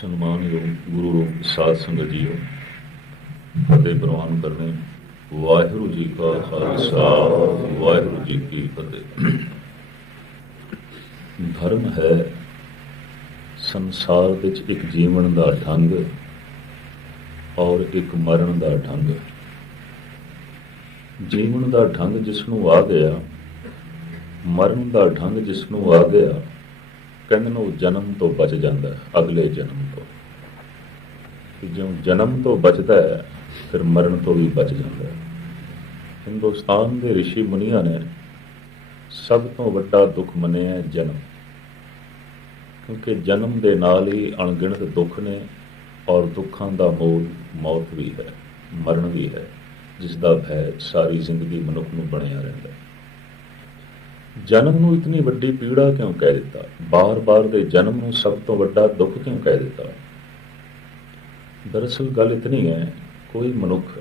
ਸਨਮਾਨਯੋਗ ਗੁਰੂ ਰੂਪ ਸਾਧ ਸੰਗਤ ਜੀਓ ਫਤਿਹ ਪ੍ਰਵਾਨ ਕਰਨੇ ਵਾਹਿਗੁਰੂ ਜੀ ਕਾ ਖਾਲਸਾ, ਵਾਹਿਗੁਰੂ ਜੀ ਕੀ ਫਤਿਹ। ਧਰਮ ਹੈ ਸੰਸਾਰ ਵਿੱਚ ਇੱਕ ਜੀਵਨ ਦਾ ਢੰਗ ਔਰ ਇੱਕ ਮਰਨ ਦਾ ਢੰਗ। ਜੀਵਨ ਦਾ ਢੰਗ ਜਿਸ ਨੂੰ ਆ ਗਿਆ, ਮਰਨ ਦਾ ਢੰਗ ਜਿਸ ਨੂੰ ਆ ਗਿਆ ਕਹਿੰਦੇ ਨੇ ਉਹ ਜਨਮ ਤੋਂ ਬਚ ਜਾਂਦਾ ਅਗਲੇ ਜਨਮ ਤੋਂ। ਜਿਉਂ ਜਨਮ ਤੋਂ ਬਚਦਾ ਹੈ, ਫਿਰ ਮਰਨ ਤੋਂ ਵੀ ਬਚ ਜਾਂਦਾ ਹੈ। ਹਿੰਦੁਸਤਾਨ ਦੇ ઋષਿ ਮੁਨੀਆਂ ਨੇ ਸਭ ਤੋਂ ਵੱਡਾ ਦੁੱਖ ਮੰਨਿਆ ਜਨਮ। ਕਿਉਂਕਿ ਜਨਮ ਦੇ ਨਾਲ ਹੀ ਅਣਗਿਣਤ ਦੁੱਖ ਨੇ ਔਰ ਦੁੱਖਾਂ ਦਾ ਮੂਲ ਮੌਤ ਵੀ ਹੈ, ਮਰਨ ਵੀ ਹੈ ਜਿਸ ਦਾ ਭੈ ਸਾਰੀ ਜ਼ਿੰਦਗੀ ਮਨੁੱਖ ਨੂੰ ਬਣਿਆ ਰਹਿੰਦਾ ਹੈ। ਜਨਮ ਨੂੰ ਇਤਨੀ ਵੱਡੀ ਪੀੜਾ ਕਿਉਂ ਕਹਿ ਦਿੱਤਾ? ਬਾਰ-ਬਾਰ ਦੇ ਜਨਮ ਨੂੰ ਸਭ ਤੋਂ ਵੱਡਾ ਦੁੱਖ ਕਿਉਂ ਕਹਿ ਦਿੱਤਾ? ਦਰਅਸਲ ਗੱਲ ਇਤਨੀ ਹੈ, ਕੋਈ ਮਨੁੱਖ,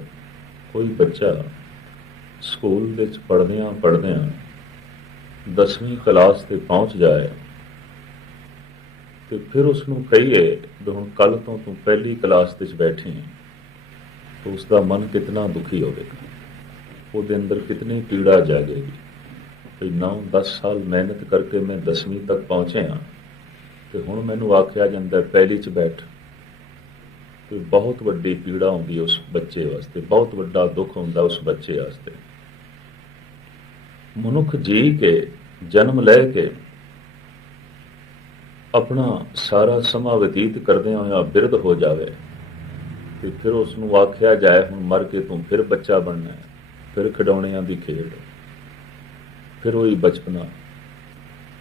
ਕੋਈ ਬੱਚਾ ਸਕੂਲ ਵਿੱਚ ਪੜ੍ਹਦਿਆਂ ਪੜ੍ਹਦਿਆਂ 10ਵੀਂ ਕਲਾਸ ਤੇ ਪਹੁੰਚ ਜਾਏ ਤੇ ਫਿਰ ਉਸ ਨੂੰ ਕਹੀਏ ਵੀ ਹੁਣ ਕੱਲ ਤੋਂ ਤੂੰ ਪਹਿਲੀ ਕਲਾਸ ਵਿੱਚ ਬੈਠੀ ਹੈ, ਤਾਂ ਉਸ ਦਾ ਮਨ ਕਿਤਨਾ ਦੁਖੀ ਹੋਵੇਗਾ? ਉਹਦੇ ਅੰਦਰ ਕਿਤਨੀ ਪੀੜਾ ਜਾਗੇਗੀ? ਵੀ 9-10 ਸਾਲ ਮਿਹਨਤ ਕਰਕੇ ਮੈਂ 10ਵੀਂ ਤੱਕ ਪਹੁੰਚਿਆ ਤੇ ਹੁਣ ਮੈਨੂੰ ਆਖਿਆ ਜਾਂਦਾ ਪਹਿਲੀ 'ਚ ਬੈਠ। ਤੇ ਬਹੁਤ ਵੱਡੀ ਪੀੜਾ ਹੁੰਦੀ ਉਸ ਬੱਚੇ ਵਾਸਤੇ, ਬਹੁਤ ਵੱਡਾ ਦੁੱਖ ਹੁੰਦਾ ਉਸ ਬੱਚੇ ਵਾਸਤੇ। ਮਨੁੱਖ ਜੀ ਕੇ, ਜਨਮ ਲੈ ਕੇ ਆਪਣਾ ਸਾਰਾ ਸਮਾਂ ਬਤੀਤ ਕਰਦੇ ਹੋਇਆ ਬਿਰਧ ਹੋ ਜਾਵੇ ਤੇ ਫਿਰ ਉਸ ਨੂੰ ਆਖਿਆ ਜਾਏ, ਹੁਣ ਮਰ ਕੇ ਤੂੰ ਫਿਰ ਬੱਚਾ ਬਣਨਾ ਹੈ, ਫਿਰ ਖਿਡੌਣਿਆਂ ਦੀ ਖੇਡ। ਫਿਰ ਉਹੀ ਬਚਪਨਾ,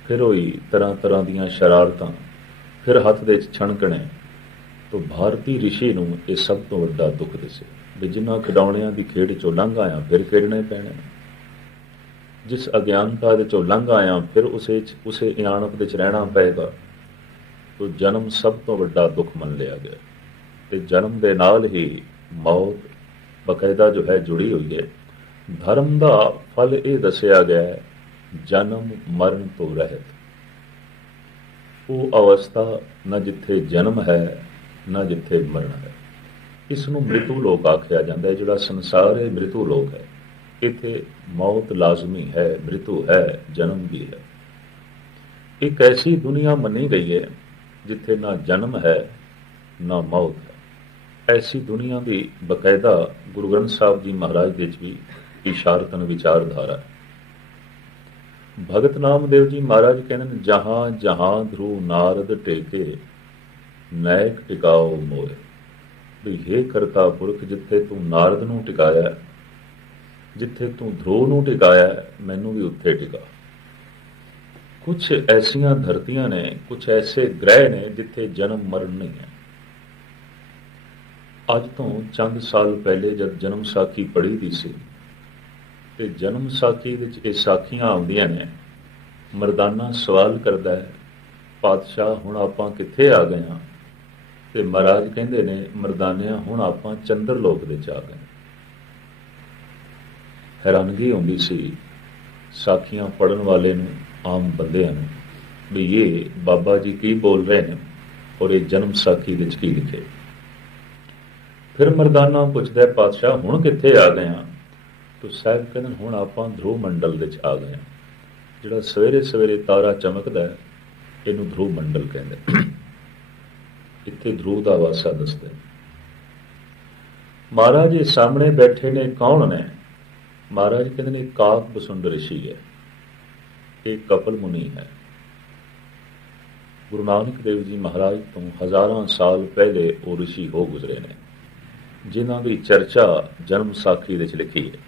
ਫਿਰ ਉਹੀ ਤਰ੍ਹਾਂ ਤਰ੍ਹਾਂ ਦੀਆਂ ਸ਼ਰਾਰਤਾਂ, ਫਿਰ ਹੱਥ ਦੇ ਛਣਕਣੇ, ਤੋਂ ਭਾਰਤੀ ਰਿਸ਼ੀ ਨੂੰ ਇਹ ਸਭ ਤੋਂ ਵੱਡਾ ਦੁੱਖ ਦਿਸੇ ਵੀ ਜਿਨ੍ਹਾਂ ਖਿਡੌਣਿਆਂ ਦੀ ਖੇਡ ਚੋਂ ਲੰਘ ਆਇਆ, ਫਿਰ ਖੇਡਣੇ ਪੈਣੇ। ਜਿਸ ਅਗਿਆਨਤਾ ਦੇ ਚੋਂ ਲੰਘ ਆਇਆ, ਫਿਰ ਉਸੇ 'ਚ, ਉਸੇ ਇਆਣਤ ਵਿੱਚ ਰਹਿਣਾ ਪਏਗਾ ਤੋ ਜਨਮ ਸਭ ਤੋਂ ਵੱਡਾ ਦੁੱਖ ਮੰਨ ਲਿਆ ਗਿਆ। ਤੇ ਜਨਮ ਦੇ ਨਾਲ ਹੀ ਮੌਤ ਬਕਾਇਦਾ ਜੋ ਹੈ ਜੁੜੀ ਹੋਈ ਹੈ। ਧਰਮ ਦਾ ਫਲ ਇਹ ਦੱਸਿਆ ਗਿਆ ਹੈ ਜਨਮ ਮਰਨ ਤੋਂ ਰਹਿਤ। ਉਹ ਅਵਸਥਾ ਨਾ ਜਿੱਥੇ ਜਨਮ ਹੈ, ਨਾ ਜਿੱਥੇ ਮਰਨ ਹੈ। ਇਸ ਨੂੰ ਮ੍ਰਿਤੂ ਲੋਕ ਆਖਿਆ ਜਾਂਦਾ ਹੈ, ਜਿਹੜਾ ਸੰਸਾਰ ਹੈ ਮ੍ਰਿਤੂ ਲੋਕ ਹੈ। ਇੱਥੇ ਮੌਤ ਲਾਜ਼ਮੀ ਹੈ, ਮ੍ਰਿਤੂ ਹੈ, ਜਨਮ ਵੀ ਹੈ। ਇੱਕ ਐਸੀ ਦੁਨੀਆ ਮੰਨੀ ਗਈ ਹੈ, ਜਿੱਥੇ ਨਾ ਜਨਮ ਹੈ, ਨਾ ਮੌਤ ਹੈ। ਐਸੀ ਦੁਨੀਆ ਦੀ ਬਕਾਇਦਾ ਗੁਰੂ ਗ੍ਰੰਥ ਸਾਹਿਬ ਜੀ ਮਹਾਰਾਜ ਦੇ ਵਿੱਚ ਵੀ ਇਸ਼ਾਰਤਨ ਵਿਚਾਰਧਾਰਾ ਹੈ। ਭਗਤ ਨਾਮਦੇਵ ਜੀ ਮਹਾਰਾਜ ਕਹਿੰਦੇ ਨੇ, ਜਹਾਂ ਜਹਾਂ ਧਰੂ ਨਾਰਦ ਟੇਕੇ ਨਾਇਕ ਟਿਕਾਓ ਮੋਏ ਵੀ ਹੈ ਕਰਤਾ ਪੁਰਖ, ਜਿੱਥੇ ਤੂੰ ਨਾਰਦ ਨੂੰ ਟਿਕਾਇਆ, ਜਿੱਥੇ ਤੂੰ ਧਰੂ ਨੂੰ ਟਿਕਾਇਆ, ਮੈਨੂੰ ਵੀ ਉੱਥੇ ਟਿਕਾ। ਕੁਝ ਐਸੀਆਂ ਧਰਤੀਆਂ ਨੇ ਕੁਝ ਐਸੇ ਗ੍ਰਹਿ ਨੇ, ਜਿੱਥੇ ਜਨਮ ਮਰਨ ਨਹੀਂ ਹੈ। ਅੱਜ ਤੋਂ ਚੰਦ ਸਾਲ ਪਹਿਲੇ ਜਦ ਜਨਮ ਸਾਖੀ ਪੜ੍ਹੀ ਦੀ ਸੀ ਤੇ ਜਨਮ ਸਾਖੀ ਵਿੱਚ ਇਹ ਸਾਖੀਆਂ ਆਉਂਦੀਆਂ ਨੇ। ਮਰਦਾਨਾ ਸਵਾਲ ਕਰਦਾ ਹੈ, ਪਾਤਸ਼ਾਹ, ਹੁਣ ਆਪਾਂ ਕਿੱਥੇ ਆ ਗਏ ਹਾਂ? ਤੇ ਮਹਾਰਾਜ ਕਹਿੰਦੇ ਨੇ, ਮਰਦਾਨਿਆਂ, ਹੁਣ ਆਪਾਂ ਚੰਦਰ ਲੋਕ ਦੇ ਚ ਆ ਗਏ ਹੈਰਾਨਗੀ ਹੁੰਦੀ ਸੀ, ਸਾਖੀਆਂ ਪੜਨ ਵਾਲੇ ਨੂੰ, ਆਮ ਬੰਦਿਆਂ ਨੂੰ, ਵੀ ਇਹ ਬਾਬਾ ਜੀ ਕੀ ਬੋਲ ਰਹੇ ਨੇ ਔਰ ਇਹ ਜਨਮ ਸਾਖੀ ਵਿੱਚ ਕੀ ਲਿਖੇ। ਫਿਰ ਮਰਦਾਨਾ ਪੁੱਛਦਾ ਪਾਤਸ਼ਾਹ, ਹੁਣ ਕਿੱਥੇ ਆ ਗਏ ਹਾਂ? ਤੋ ਸਾਹਿਬ ਕਹਿੰਦੇ ਨੇ, ਹੁਣ ਆਪਾਂ ਧਰੂ ਮੰਡਲ ਵਿੱਚ ਆ ਗਏ ਹਾਂ। ਜਿਹੜਾ ਸਵੇਰੇ ਸਵੇਰੇ ਤਾਰਾ ਚਮਕਦਾ ਇਹਨੂੰ ਧਰੂ ਮੰਡਲ ਕਹਿੰਦੇ ਇੱਥੇ ਧਰੂ ਦਾ ਵਾਸਾ ਦੱਸਦੇ ਮਹਾਰਾਜ ਇਹ ਸਾਹਮਣੇ ਬੈਠੇ ਨੇ ਕੌਣ ਨੇ? ਮਹਾਰਾਜ ਕਹਿੰਦੇ ਨੇ ਕਾਕ ਬਸੁੰਡ ਰਿਸ਼ੀ ਹੈ। ਇਹ ਕਪਲ ਮੁਨੀ ਹੈ। ਗੁਰੂ ਨਾਨਕ ਦੇਵ ਜੀ ਮਹਾਰਾਜ ਤੋਂ ਹਜ਼ਾਰਾਂ ਸਾਲ ਪਹਿਲੇ ਉਹ ਰਿਸ਼ੀ ਹੋ ਗੁਜ਼ਰੇ ਨੇ ਜਿਨ੍ਹਾਂ ਦੀ ਚਰਚਾ ਜਨਮ ਸਾਖੀ ਵਿੱਚ ਲਿਖੀ ਹੈ।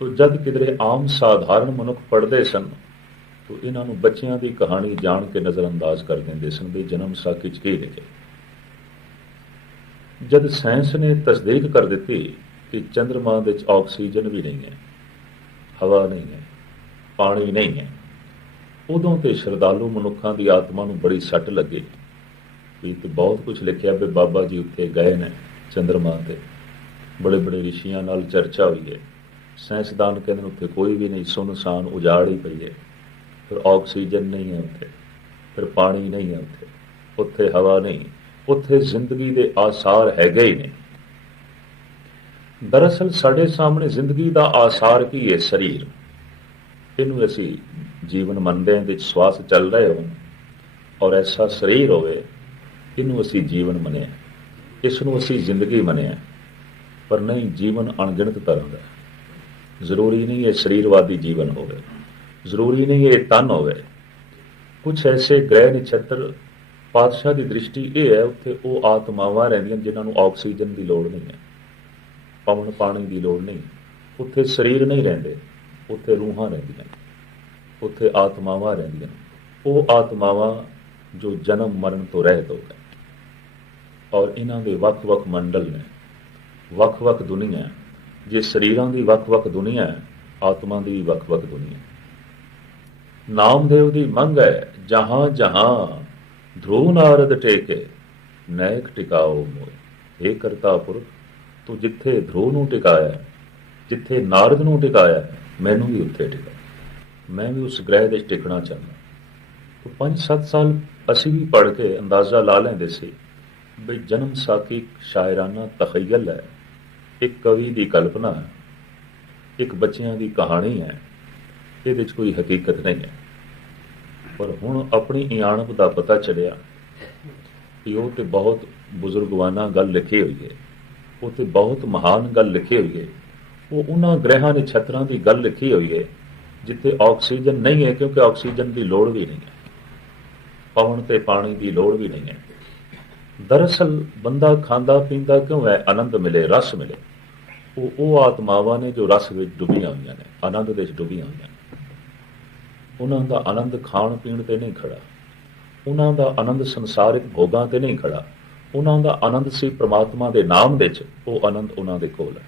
ਤੋ ਜਦ ਕਿਧਰੇ ਆਮ ਸਾਧਾਰਨ ਮਨੁੱਖ ਪੜ੍ਹਦੇ ਸਨ, ਤੋ ਇਹਨਾਂ ਨੂੰ ਬੱਚਿਆਂ ਦੀ ਕਹਾਣੀ ਜਾਣ ਕੇ ਨਜ਼ਰਅੰਦਾਜ਼ ਕਰ ਦਿੰਦੇ ਸਨ ਵੀ ਜਨਮ ਸਾਖੀ 'ਚ ਕੀ ਲਿਖਿਆ। ਜਦ ਸਾਇੰਸ ਨੇ ਤਸਦੀਕ ਕਰ ਦਿੱਤੀ ਕਿ ਚੰ드ਰਮਾ ਵਿੱਚ ਆਕਸੀਜਨ ਵੀ ਨਹੀਂ ਹੈ, ਹਵਾ ਨਹੀਂ ਹੈ, ਪਾਣੀ ਨਹੀਂ ਹੈ, ਉਦੋਂ ਤੇ ਸ਼ਰਧਾਲੂ ਮਨੁੱਖਾਂ ਦੀ ਆਤਮਾ ਨੂੰ ਬੜੀ ਸੱਟ ਲੱਗੀ ਵੀ ਤੇ ਬਹੁਤ ਕੁਝ ਲਿਖਿਆ ਵੀ ਬਾਬਾ ਜੀ ਉੱਥੇ ਗਏ ਨੇ ਚੰ드ਰਮਾ ਤੇ। ਬੜੇ ਬੜੇ ਰਿਸ਼ੀਆਂ ਨਾਲ ਚਰਚਾ ਹੋਈ ਹੈ। ਸਾਇੰਸਦਾਨ ਕਹਿੰਦੇ ਨੇ ਉੱਥੇ ਕੋਈ ਵੀ ਨਹੀਂ ਸੁਨਸਾਨ ਉਜਾੜ ਹੀ ਪਈ ਹੈ ਫਿਰ ਆਕਸੀਜਨ ਨਹੀਂ ਹੈ ਉੱਥੇ, ਫਿਰ ਪਾਣੀ ਨਹੀਂ ਹੈ ਉੱਥੇ ਉੱਥੇ ਹਵਾ ਨਹੀਂ, ਉੱਥੇ ਜ਼ਿੰਦਗੀ ਦੇ ਆਸਾਰ ਹੈਗੇ ਹੀ ਨੇ। ਦਰਅਸਲ ਸਾਡੇ ਸਾਹਮਣੇ ਜ਼ਿੰਦਗੀ ਦਾ ਆਸਾਰ ਕੀ ਹੈ ਸਰੀਰ? ਇਹਨੂੰ ਅਸੀਂ ਜੀਵਨ ਮੰਨਦੇ ਹਾਂ ਵਿੱਚ ਸਵਾਸ ਚੱਲ ਰਹੇ ਹੋਣ, ਔਰ ਐਸਾ ਸਰੀਰ ਹੋਵੇ, ਇਹਨੂੰ ਅਸੀਂ ਜੀਵਨ ਮੰਨਿਆ। ਇਸ ਨੂੰ ਅਸੀਂ ਜ਼ਿੰਦਗੀ ਮੰਨਿਆ। ਪਰ ਨਹੀਂ, ਜੀਵਨ ਅਣਗਿਣਤ ਤਰ੍ਹਾਂ ਦਾ ਜ਼ਰੂਰੀ ਨਹੀਂ ਇਹ ਸਰੀਰਵਾਦੀ ਜੀਵਨ ਹੋਵੇ। ਜ਼ਰੂਰੀ ਨਹੀਂ ਇਹ ਤਨ ਹੋਵੇ। ਕੁਝ ਐਸੇ ਗ੍ਰਹਿ ਨਛੱਤਰ ਪਾਤਸ਼ਾਹ ਦੀ ਦ੍ਰਿਸ਼ਟੀ ਇਹ ਹੈ, ਉੱਥੇ ਉਹ ਆਤਮਾਵਾਂ ਰਹਿੰਦੀਆਂ ਜਿਨ੍ਹਾਂ ਨੂੰ ਆਕਸੀਜਨ ਦੀ ਲੋੜ ਨਹੀਂ ਹੈ। ਪਵਨ ਪਾਣੀ ਦੀ ਲੋੜ ਨਹੀਂ। ਉੱਥੇ ਸਰੀਰ ਨਹੀਂ ਰਹਿੰਦੇ। ਉੱਥੇ ਰੂਹਾਂ ਰਹਿੰਦੀਆਂ ਉੱਥੇ ਆਤਮਾਵਾਂ ਰਹਿੰਦੀਆਂ ਉਹ ਆਤਮਾਵਾਂ ਜੋ ਜਨਮ ਮਰਨ ਤੋਂ ਰਹਿਤ ਹੋ ਗਏ ਔਰ ਇਹਨਾਂ ਦੇ ਵੱਖ-ਵੱਖ ਮੰਡਲ ਨੇ। ਵੱਖ-ਵੱਖ ਦੁਨੀਆ ਜੇ ਸਰੀਰਾਂ ਦੀ ਵੱਖ-ਵੱਖ ਦੁਨੀਆ ਹੈ, ਆਤਮਾ ਦੀ ਵੀ ਵੱਖ-ਵੱਖ ਦੁਨੀਆ ਨਾਮਦੇਵ ਦੀ ਮੰਗ ਹੈ, ਜਹਾਂ ਜਹਾਂ ਧਰੂ ਨਾਰਦ ਟੇਕੇ, ਨੈਕ ਟਿਕਾਓ ਮੋਏ। ਇਹ ਕਰਤਾ ਪੁਰਖ ਤੂੰ ਜਿੱਥੇ ਧਰੂ ਨੂੰ ਟਿਕਾਇਆ ਜਿੱਥੇ ਨਾਰਦ ਨੂੰ ਟਿਕਾਇਆ ਮੈਨੂੰ ਵੀ ਉੱਥੇ ਟਿਕਾ। ਮੈਂ ਵੀ ਉਸ ਗ੍ਰਹਿ ਦੇ ਟਿਕਣਾ ਚਾਹੁੰਦਾ ਤਾਂ 5-7 ਸਾਲ ਅਸੀਂ ਵੀ ਪੜ੍ਹ ਕੇ ਅੰਦਾਜ਼ਾ ਲਾ ਲੈਂਦੇ ਸੀ ਬਈ ਜਨਮ ਸਾਕੀ ਸ਼ਾਇਰਾਨਾ ਤਖਯਲ ਹੈ। ਇੱਕ ਕਵੀ ਦੀ ਕਲਪਨਾ ਇੱਕ ਬੱਚਿਆਂ ਦੀ ਕਹਾਣੀ ਹੈ, ਇਹਦੇ 'ਚ ਕੋਈ ਹਕੀਕਤ ਨਹੀਂ ਹੈ। ਪਰ ਹੁਣ ਆਪਣੀ ਇਆਣਪ ਦਾ ਪਤਾ ਚੱਲਿਆ ਕਿ ਉਹ ਤੇ ਬਹੁਤ ਬਜ਼ੁਰਗਵਾਨਾ ਗੱਲ ਲਿਖੀ ਹੋਈ ਹੈ, ਉਹ ਤੇ ਬਹੁਤ ਮਹਾਨ ਗੱਲ ਲਿਖੀ ਹੋਈ ਹੈ। ਉਹ ਉਹਨਾਂ ਗ੍ਰਹਿਾਂ ਦੇ ਛਤਰਾਂ ਦੀ ਗੱਲ ਲਿਖੀ ਹੋਈ ਹੈ, ਜਿੱਥੇ ਆਕਸੀਜਨ ਨਹੀਂ ਹੈ, ਕਿਉਂਕਿ ਆਕਸੀਜਨ ਦੀ ਲੋੜ ਵੀ ਨਹੀਂ ਹੈ। ਪਵਨ ਤੇ ਪਾਣੀ ਦੀ ਲੋੜ ਵੀ ਨਹੀਂ ਹੈ। ਦਰਅਸਲ ਬੰਦਾ ਖਾਂਦਾ ਪੀਂਦਾ ਕਿਉਂ ਹੈ? ਆਨੰਦ ਮਿਲੇ, ਰਸ ਮਿਲੇ। ਉਹ ਉਹ ਆਤਮਾਵਾਂ ਨੇ ਜੋ ਰਸ ਵਿੱਚ ਡੁੱਬੀਆਂ ਹੋਈਆਂ ਨੇ, ਆਨੰਦ ਦੇ ਵਿੱਚ ਡੁੱਬੀਆਂ ਹੋਈਆਂ ਉਹਨਾਂ ਦਾ ਆਨੰਦ ਖਾਣ ਪੀਣ ਤੇ ਨਹੀਂ ਖੜਾ। ਉਹਨਾਂ ਦਾ ਆਨੰਦ ਸੰਸਾਰਿਕ ਭੋਗਾਂ ਤੇ ਨਹੀਂ ਖੜਾ। ਉਹਨਾਂ ਦਾ ਆਨੰਦ ਸੀ ਪ੍ਰਮਾਤਮਾ ਦੇ ਨਾਮ ਵਿੱਚ, ਉਹ ਆਨੰਦ ਉਹਨਾਂ ਦੇ ਕੋਲ ਹੈ।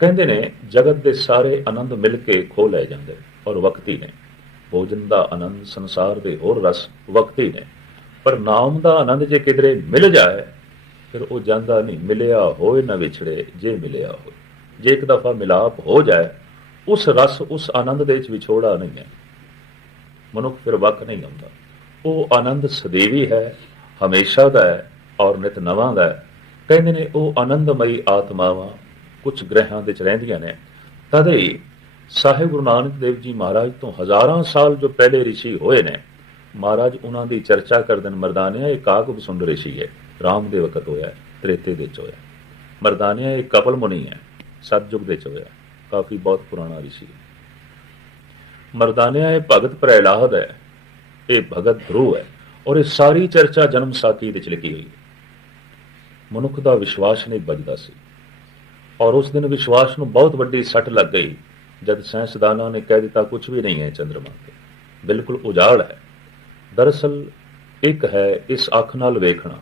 ਕਹਿੰਦੇ ਨੇ, ਜਗਤ ਦੇ ਸਾਰੇ ਆਨੰਦ ਮਿਲ ਕੇ ਖੋ ਲੈ ਜਾਂਦੇ ਔਰ ਵਕਤੀ ਨੇ। ਭੋਜਨ ਦਾ ਆਨੰਦ, ਸੰਸਾਰ ਦੇ ਹੋਰ ਰਸ ਵਕਤੀ ਨੇ। ਪਰ ਨਾਮ ਦਾ ਆਨੰਦ ਜੇ ਕਿਧਰੇ ਮਿਲ ਜਾਏ, ਫਿਰ ਉਹ ਜਾਂਦਾ ਨਹੀਂ, ਮਿਲਿਆ ਹੋਏ ਨਾ ਵਿਛੜੇ, ਜੇ ਮਿਲਿਆ ਹੋਏ। ਜੇ ਇੱਕ ਦਫਾ ਮਿਲਾਪ ਹੋ ਜਾਏ, ਉਸ ਰਸ, ਉਸ ਆਨੰਦ ਦੇ ਵਿੱਚ ਵਿਛੋੜਾ ਨਹੀਂ ਹੈ। ਮਨੁੱਖ ਫਿਰ ਵਕ ਨਹੀਂ ਆਉਂਦਾ ਉਹ ਆਨੰਦ ਸਦੀਵੀ ਹੈ, ਹਮੇਸ਼ਾ ਦਾ ਹੈ ਔਰ ਨਿਤ ਨਵਾਂ ਦਾ ਹੈ। ਕਹਿੰਦੇ ਨੇ, ਉਹ ਆਨੰਦਮਈ ਆਤਮਾਵਾਂ ਕੁਝ ਗ੍ਰਹਿਾਂ ਦੇ ਚ ਰਹਿੰਦੀਆਂ ਨੇ। ਤਦ ਸਾਹਿਬ ਗੁਰੂ ਨਾਨਕ ਦੇਵ ਜੀ ਮਹਾਰਾਜ ਤੋਂ ਹਜ਼ਾਰਾਂ ਸਾਲ ਜੋ ਪਹਿਲੇ ਰਿਸ਼ੀ ਹੋਏ ਨੇ ਮਹਾਰਾਜ, ਉਹਨਾਂ ਦੀ ਚਰਚਾ ਕਰਦੇ ਨੇ ਮਰਦਾਨਿਆ ਇਹ ਕਾਗ ਬਸੁੰਡ ਰਿਸ਼ੀ ਹੈ ਰਾਮ ਦੇ ਵਕਤ ਹੋਇਆ, ਤ੍ਰੇਤੇ ਦੇ ਚ ਹੋਇਆ। ਮਰਦਾਨਿਆ ਇਹ ਕਪਲ ਮੁਨੀ ਹੈ, ਸਤਜੁਗ ਦੇ ਚ ਹੋਇਆ। ਕਾਫੀ ਬਹੁਤ ਪੁਰਾਣਾ ਰਿਸ਼ੀ ਹੈ ਮਰਦਾਨਿਆ ਇਹ ਭਗਤ ਪ੍ਰਹਿਲਾਦ ਹੈ, ਇਹ ਭਗਤ ਧਰੂ ਹੈ ਔਰ ਇਹ ਸਾਰੀ ਚਰਚਾ ਜਨਮ ਸਾਖੀ ਵਿੱਚ ਲਿਖੀ ਹੋਈ ਮਨੁੱਖ ਦਾ ਵਿਸ਼ਵਾਸ ਨਹੀਂ ਵੱਜਦਾ ਸੀ ਔਰ ਉਸ ਦਿਨ ਵਿਸ਼ਵਾਸ ਨੂੰ ਬਹੁਤ ਵੱਡੀ ਸੱਟ ਲੱਗ ਗਈ, ਜਦ ਸਾਇੰਸਦਾਨਾਂ ਨੇ ਕਹਿ ਦਿੱਤਾ ਕੁਝ ਵੀ ਨਹੀਂ ਹੈ ਚੰ드ਰਮਾ ਤੇ। ਬਿਲਕੁਲ ਉਜਾੜ ਹੈ। ਦਰਅਸਲ ਇੱਕ ਹੈ ਇਸ ਅੱਖ ਨਾਲ ਵੇਖਣਾ।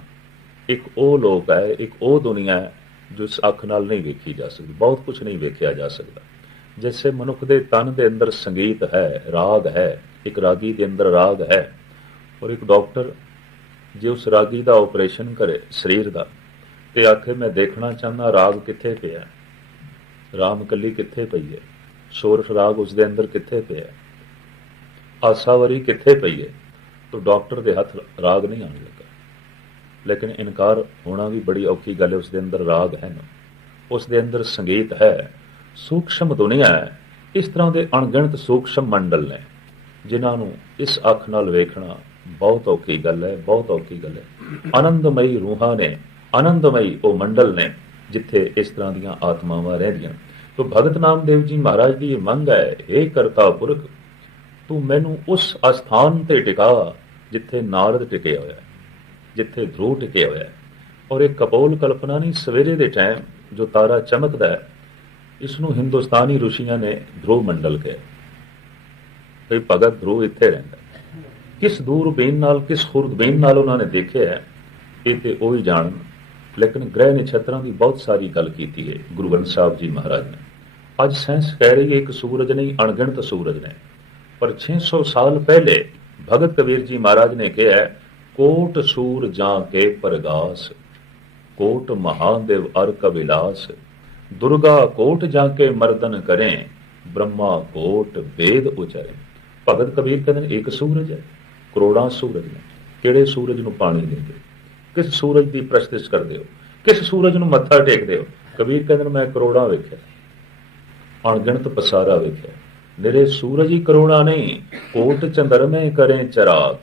ਇੱਕ ਉਹ ਲੋਕ ਹੈ ਇੱਕ ਉਹ ਦੁਨੀਆ ਹੈ ਜੋ ਇਸ ਅੱਖ ਨਾਲ ਨਹੀਂ ਵੇਖੀ ਜਾ ਸਕਦੀ ਬਹੁਤ ਕੁਝ ਨਹੀਂ ਵੇਖਿਆ ਜਾ ਸਕਦਾ। ਜੈਸੇ ਮਨੁੱਖ ਦੇ ਤਨ ਦੇ ਅੰਦਰ ਸੰਗੀਤ ਹੈ ਰਾਗ ਹੈ ਇੱਕ ਰਾਗੀ ਦੇ ਅੰਦਰ ਰਾਗ ਹੈ ਔਰ ਇੱਕ ਡਾਕਟਰ ਜੇ ਉਸ ਰਾਗੀ ਦਾ ਆਪਰੇਸ਼ਨ ਕਰੇ ਸਰੀਰ ਦਾ ਤੇ ਆਖੇ ਮੈਂ ਦੇਖਣਾ ਚਾਹੁੰਦਾ ਰਾਗ ਕਿੱਥੇ ਪਿਆ ਰਾਮਕਲੀ ਕਿੱਥੇ ਪਈ ਹੈ? ਸੋਰਠ ਰਾਗ ਉਸ ਦੇ ਅੰਦਰ ਕਿੱਥੇ ਪਿਆ ਹੈ, ਆਸਾਵਰੀ ਕਿੱਥੇ ਪਈ ਹੈ? ਤਾਂ ਡਾਕਟਰ ਦੇ ਹੱਥ ਰਾਗ ਨਹੀਂ ਆਉਣ ਲੱਗਾ। ਲੇਕਿਨ ਇਨਕਾਰ ਹੋਣਾ ਵੀ ਬੜੀ ਔਖੀ ਗੱਲ ਹੈ, ਉਸ ਦੇ ਅੰਦਰ ਰਾਗ ਹੈ ਨਾ। ਉਸ ਦੇ ਅੰਦਰ ਸੰਗੀਤ ਹੈ, ਸੂਖਸ਼ਮ ਦੁਨੀਆ ਹੈ। ਇਸ ਤਰ੍ਹਾਂ ਦੇ ਅਣਗਿਣਤ ਸੂਖਸ਼ਮ ਮੰਡਲ ਨੇ, ਜਿਨ੍ਹਾਂ ਨੂੰ ਇਸ ਅੱਖ ਨਾਲ ਵੇਖਣਾ ਬਹੁਤ ਔਖੀ ਗੱਲ ਹੈ, ਬਹੁਤ ਔਖੀ ਗੱਲ ਹੈ। ਆਨੰਦਮਈ ਰੂਹਾਂ ਨੇ, ਆਨੰਦਮਈ ਉਹ ਮੰਡਲ ਨੇ, ਜਿੱਥੇ ਇਸ ਤਰ੍ਹਾਂ ਦੀਆਂ ਆਤਮਾਵਾਂ ਰਹਿੰਦੀਆਂ ਤੋ ਭਗਤ ਨਾਮਦੇਵ ਜੀ ਮਹਾਰਾਜ ਦੀ ਇਹ ਮੰਗ ਹੈ ਏ ਕਰਤਾ ਪੁਰਖ ਤੂੰ ਮੈਨੂੰ ਉਸ ਅਸਥਾਨ ਤੇ ਟਿਕਾ ਜਿੱਥੇ ਨਾਰਦ ਟਿਕਿਆ ਹੋਇਆ ਹੈ, ਜਿੱਥੇ ਧਰੂ ਟਿਕਿਆ ਹੋਇਆ ਹੈ। ਔਰ ਇਹ ਕਪੋਲ ਕਲਪਨਾ ਨਹੀਂ, ਸਵੇਰੇ ਦੇ ਟਾਈਮ ਜੋ ਤਾਰਾ ਚਮਕਦਾ ਹੈ, ਇਸ ਨੂੰ ਹਿੰਦੁਸਤਾਨੀ ઋષੀਆਂ ਨੇ ਧਰੂ ਮੰਡਲ ਕਿਹਾ। ਭਈ ਭਗਤ ਧਰੂ ਇੱਥੇ ਰਹਿੰਦਾ ਕਿਸ ਦੂਰਬੀਨ ਨਾਲ, ਕਿਸ ਖੁਰਦਬੀਨ ਨਾਲ ਉਹਨਾਂ ਨੇ ਦੇਖਿਆ ਹੈ, ਇਹ ਤੇ ਉਹ ਹੀ ਜਾਣਨ। ਲੇਕਿਨ ਗ੍ਰਹਿ ਨਛਤਰਾਂ ਦੀ ਬਹੁਤ ਸਾਰੀ ਗੱਲ ਕੀਤੀ ਹੈ ਗੁਰੂ ਗ੍ਰੰਥ ਸਾਹਿਬ ਜੀ ਮਹਾਰਾਜ ਨੇ। ਅੱਜ ਸਾਇੰਸ ਕਹਿ ਰਹੀ ਹੈ, ਇੱਕ ਸੂਰਜ ਨਹੀਂ, ਅਣਗਿਣਤ ਸੂਰਜ ਨੇ। ਪਰ 600 ਸਾਲ ਪਹਿਲੇ ਭਗਤ ਕਬੀਰ ਜੀ ਮਹਾਰਾਜ ਨੇ ਕਿਹਾ ਹੈ, ਕੋਟ ਸੂਰ ਜਾਂ ਕੇ ਪ੍ਰਗਾਸ ਕੋਟ ਮਹਾਦੇਵ ਅਰ ਕਬਿਲਾਸ ਦੁਰਗਾ ਕੋਟ ਜਾ ਕੇ ਮਰਦਨ ਕਰੇ ਬ੍ਰਹਮਾ ਕੋਟ ਵੇਦ ਉਚਰੇ। ਭਗਤ ਕਬੀਰ ਕਹਿੰਦੇ ਨੇ ਇੱਕ ਸੂਰਜ ਹੈ ਕਰੋੜਾਂ ਸੂਰਜ ਨੇ ਕਿਹੜੇ ਸੂਰਜ ਨੂੰ ਪਾਣੀ ਦਿੰਦੇ? ਕਿਸ ਸੂਰਜ ਦੀ ਪ੍ਰਸਤਿਸ਼ ਕਰਦੇ ਹੋ? ਕਿਸ ਸੂਰਜ ਨੂੰ ਮੱਥਾ ਟੇਕਦੇ ਹੋ? ਕਬੀਰ ਕਹਿੰਦੇ ਨੇ ਮੈਂ ਕਰੋੜਾਂ ਵੇਖਿਆ। ਅਣਗਿਣਤ ਪਸਾਰਾ ਵੇਖਿਆ। ਨਿਰੇ ਸੂਰਜ ਹੀ ਕਰੋੜਾਂ ਨਹੀਂ, ਕੋਟ ਚੰਦਰਮੇ ਕਰੇ ਚਰਾਗ।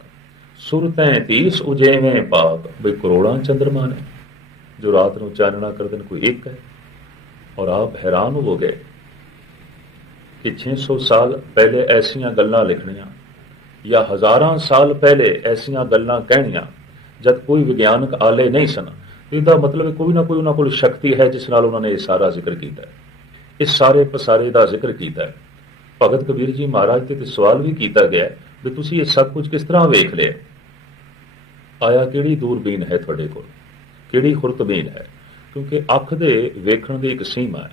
ਸੁਰਤੈਂ 30 ਉਜੇਵੇਂ ਪਾਕ ਬਈ ਕਰੋੜਾਂ ਚੰਦਰਮਾ ਨੇ ਜੋ ਰਾਤ ਨੂੰ ਚਾਨਣਾ ਕਰਦੇ ਕੋਈ ਇੱਕ ਹੈ, ਔਰ ਆਪ ਹੈਰਾਨ ਹੋ ਗਏ ਕਿ 600 ਸਾਲ ਪਹਿਲੇ ਐਸੀਆਂ ਗੱਲਾਂ ਲਿਖਣੀਆਂ, ਜਾਂ ਹਜ਼ਾਰਾਂ ਸਾਲ ਪਹਿਲੇ ਐਸੀਆਂ ਗੱਲਾਂ ਕਹਿਣੀਆਂ, ਜਦ ਕੋਈ ਵਿਗਿਆਨਕ ਆਲੇ ਨਹੀਂ ਸਨ। ਇਹਦਾ ਮਤਲਬ ਕੋਈ ਨਾ ਕੋਈ ਉਹਨਾਂ ਕੋਲ ਸ਼ਕਤੀ ਹੈ, ਜਿਸ ਨਾਲ ਉਹਨਾਂ ਨੇ ਇਹ ਸਾਰਾ ਜ਼ਿਕਰ ਕੀਤਾ ਹੈ। ਇਸ ਸਾਰੇ ਪਸਾਰੇ ਦਾ ਜ਼ਿਕਰ ਕੀਤਾ ਹੈ। ਭਗਤ ਕਬੀਰ ਜੀ ਮਹਾਰਾਜ ਤੇ ਸਵਾਲ ਵੀ ਕੀਤਾ ਗਿਆ ਵੀ ਤੁਸੀਂ ਇਹ ਸਭ ਕੁਝ ਕਿਸ ਤਰ੍ਹਾਂ ਵੇਖ ਲਿਆ? ਆਇਆ ਕਿਹੜੀ ਦੂਰਬੀਨ ਹੈ ਤੁਹਾਡੇ ਕੋਲ? ਕਿਹੜੀ ਖੁਰਤਬੀਨ ਹੈ? ਕਿਉਂਕਿ ਅੱਖ ਦੇ ਵੇਖਣ ਦੀ ਇੱਕ ਸੀਮਾ ਹੈ।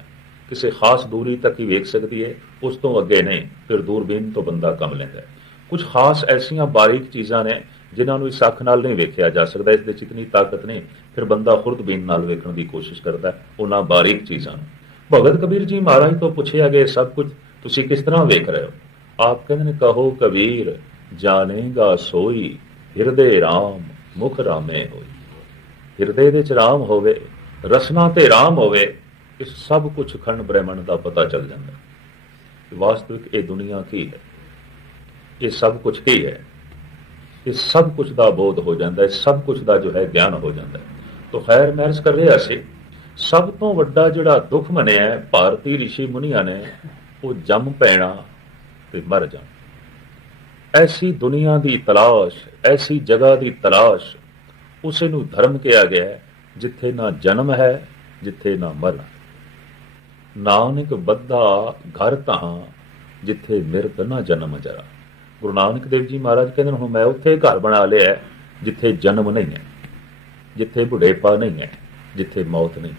ਕਿਸੇ ਖਾਸ ਦੂਰੀ ਤੱਕ ਹੀ ਵੇਖ ਸਕਦੀ ਹੈ, ਉਸ ਤੋਂ ਅੱਗੇ ਨਹੀਂ, ਫਿਰ ਦੂਰਬੀਨ ਤੋਂ ਬੰਦਾ ਕੰਮ ਲੈਂਦਾ ਹੈ। ਕੁਝ ਖਾਸ ਐਸੀਆਂ ਬਾਰੀਕ ਚੀਜ਼ਾਂ ਨੇ ਜਿਨ੍ਹਾਂ ਨੂੰ ਇਸ ਅੱਖ ਨਾਲ ਨਹੀਂ ਵੇਖਿਆ ਜਾ ਸਕਦਾ, ਇਸ ਦੇ ਚ ਇਤਨੀ ਤਾਕਤ ਨਹੀਂ, ਫਿਰ ਬੰਦਾ ਖੁਰਦਬੀਨ ਨਾਲ ਵੇਖਣ ਦੀ ਕੋਸ਼ਿਸ਼ ਕਰਦਾ ਉਹਨਾਂ ਬਾਰੀਕ ਚੀਜ਼ਾਂ ਨੂੰ। ਭਗਤ ਕਬੀਰ ਜੀ ਮਹਾਰਾਜ ਤੋਂ ਪੁੱਛਿਆ ਗਿਆ ਸਭ ਕੁਝ ਤੁਸੀਂ ਕਿਸ ਤਰ੍ਹਾਂ ਵੇਖ ਰਹੇ ਹੋ? ਆਪ ਕਹਿੰਦੇ ਨੇ, ਕਹੋ ਕਬੀਰ, ਜਾਣੇਗਾ ਸੋਈ, ਹਿਰਦੇ RAM ਮੁਖ ਰਾਮੇ ਹੋਈ। ਹਿਰਦੇ ਦੇ ਚ ਰਾਮ ਹੋਵੇ, ਰਸਨਾ ਤੇ ਰਾਮ ਹੋਵੇ ਇਹ ਸਭ ਕੁਝ ਖੰਡ ਬ੍ਰਹਮੰਡ ਦਾ ਪਤਾ ਚੱਲ ਜਾਂਦਾ। ਹੈ ਵਾਸਤਵਿਕ ਇਹ ਦੁਨੀਆ ਕੀ ਹੈ? ਇਹ ਸਭ ਕੁਝ ਕੀ ਹੈ। ਇਹ ਸਭ ਕੁਝ ਦਾ ਬੋਧ ਹੋ ਜਾਂਦਾ ਹੈ ਸਭ ਕੁਝ ਦਾ ਜੋ ਹੈ ਗਿਆਨ ਹੋ ਜਾਂਦਾ। ਹੈ ਤੋ ਖੈਰ, ਮੈਂ ਕਰ ਰਿਹਾ ਸੀ, ਸਭ ਤੋਂ ਵੱਡਾ ਜਿਹੜਾ ਦੁੱਖ ਮੰਨਿਆ ਹੈ, ਭਾਰਤੀ ઋષਿ ਮੁਨੀਆਂ ਨੇ ਉਹ ਜੰਮ ਪੈਣਾ ਤੇ ਮਰ ਜਾਣਾ। ਐਸੀ ਦੁਨੀਆ ਦੀ ਤਲਾਸ਼ ਐਸੀ ਜਗ੍ਹਾ ਦੀ ਤਲਾਸ਼ ਉਸੇ ਨੂੰ ਧਰਮ ਕਿਹਾ ਗਿਆ ਹੈ ਜਿੱਥੇ ਨਾ ਜਨਮ ਹੈ ਜਿੱਥੇ ਨਾ ਮਰਨ। ਨਾਨਕ ਬੱਧਾ ਘਰ ਤਾਂ ਜਿੱਥੇ ਮਿਰਤ ਨਾ ਜਨਮ ਜਰਾ। ਗੁਰੂ ਨਾਨਕ ਦੇਵ ਜੀ ਮਹਾਰਾਜ ਕਹਿੰਦੇ ਨੇ, ਹੁਣ ਮੈਂ ਉੱਥੇ ਘਰ ਬਣਾ ਲਿਆ ਜਿੱਥੇ ਜਨਮ ਨਹੀਂ ਹੈ ਜਿੱਥੇ ਬੁਢੇਪਾ ਨਹੀਂ ਹੈ ਜਿੱਥੇ ਮੌਤ ਨਹੀਂ।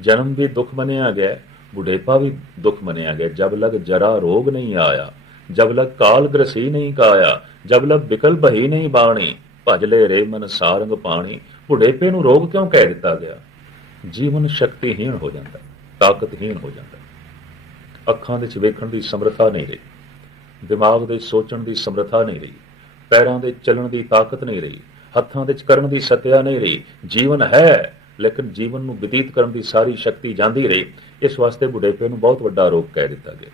ਜਨਮ ਵੀ ਦੁੱਖ ਮੰਨਿਆ ਗਿਆ ਬੁਢੇਪਾ ਵੀ ਦੁੱਖ ਮੰਨਿਆ ਗਿਆ। ਜਬ ਲਗ ਜਰਾ ਰੋਗ ਨਹੀਂ ਆਇਆ, ਜਬ ਲਗ ਕਾਲ ਗ੍ਰਸੀ ਨਹੀਂ ਕਾਇਆ, ਜਬ ਲਗ ਵਿਕਲ ਭਈ ਨਹੀਂ ਬਾਣੀ, ਭਜ ਲੈ ਰੇ ਮਨ ਸਾਰੰਗ ਪਾਣੀ। ਬੁਢੇਪੇ ਨੂੰ ਰੋਗ ਕਿਉਂ ਕਹਿ ਦਿੱਤਾ ਗਿਆ? ਜੀਵਨ ਸ਼ਕਤੀਹੀਣ ਹੋ ਜਾਂਦਾ, ਤਾਕਤਹੀਣ ਹੋ ਜਾਂਦਾ। ਅੱਖਾਂ ਦੇ ਚ ਵੇਖਣ ਦੀ ਸਮਰੱਥਾ ਨਹੀਂ ਰਹੀ, ਦਿਮਾਗ ਦੇ ਸੋਚਣ ਦੀ ਸਮਰੱਥਾ ਨਹੀਂ ਰਹੀ, ਪੈਰਾਂ ਦੇ ਚੱਲਣ ਦੀ ਤਾਕਤ ਨਹੀਂ ਰਹੀ, ਹੱਥਾਂ ਦੇ ਚ ਕਰਨ ਦੀ ਸਤਿਆ ਨਹੀਂ ਰਹੀ, ਜੀਵਨ ਹੈ ਲੇਕਿਨ ਜੀਵਨ ਨੂੰ ਬਤੀਤ ਕਰਨ ਦੀ ਸਾਰੀ ਸ਼ਕਤੀ ਜਾਂਦੀ ਰਹੀ। ਇਸ ਵਾਸਤੇ ਬੁਢੇਪੇ ਨੂੰ ਬਹੁਤ ਵੱਡਾ ਰੋਗ ਕਹਿ ਦਿੱਤਾ ਗਿਆ।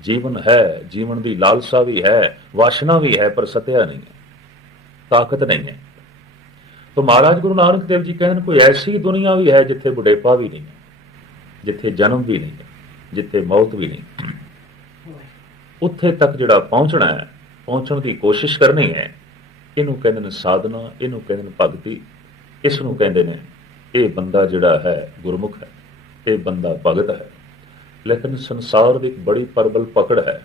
ਜੀਵਨ ਹੈ, ਜੀਵਨ ਦੀ ਲਾਲਸਾ ਵੀ ਹੈ, ਵਾਸ਼ਨਾ ਵੀ ਹੈ, ਪਰ ਸਤਿਆ ਨਹੀਂ ਹੈ। ਤਾਕਤ ਨਹੀਂ ਹੈ। ਤੋ ਮਹਾਰਾਜ ਗੁਰੂ ਨਾਨਕ ਦੇਵ ਜੀ ਕਹਿੰਦੇ ਨੇ ਕੋਈ ਐਸੀ ਦੁਨੀਆ ਵੀ ਹੈ ਜਿੱਥੇ ਬੁਢੇਪਾ ਵੀ ਨਹੀਂ ਹੈ, ਜਿੱਥੇ ਜਨਮ ਵੀ ਨਹੀਂ ਹੈ, ਜਿੱਥੇ ਮੌਤ ਵੀ ਨਹੀਂ ਉੱਥੇ ਤੱਕ ਜਿਹੜਾ ਪਹੁੰਚਣਾ ਹੈ, ਪਹੁੰਚਣ ਦੀ ਕੋਸ਼ਿਸ਼ ਕਰਨੀ ਹੈ, ਇਹਨੂੰ ਕਹਿੰਦੇ ਨੇ ਸਾਧਨਾ, ਇਹਨੂੰ ਕਹਿੰਦੇ ਨੇ ਭਗਤੀ। ਇਸ ਨੂੰ ਕਹਿੰਦੇ ਨੇ, ਇਹ ਬੰਦਾ ਜਿਹੜਾ ਹੈ ਗੁਰਮੁਖ ਹੈ, ਇਹ ਬੰਦਾ ਭਗਤ ਹੈ। ਲੇਕਿਨ ਸੰਸਾਰ ਦੀ ਇੱਕ ਬੜੀ ਪਰਬਲ ਪਕੜ ਹੈ,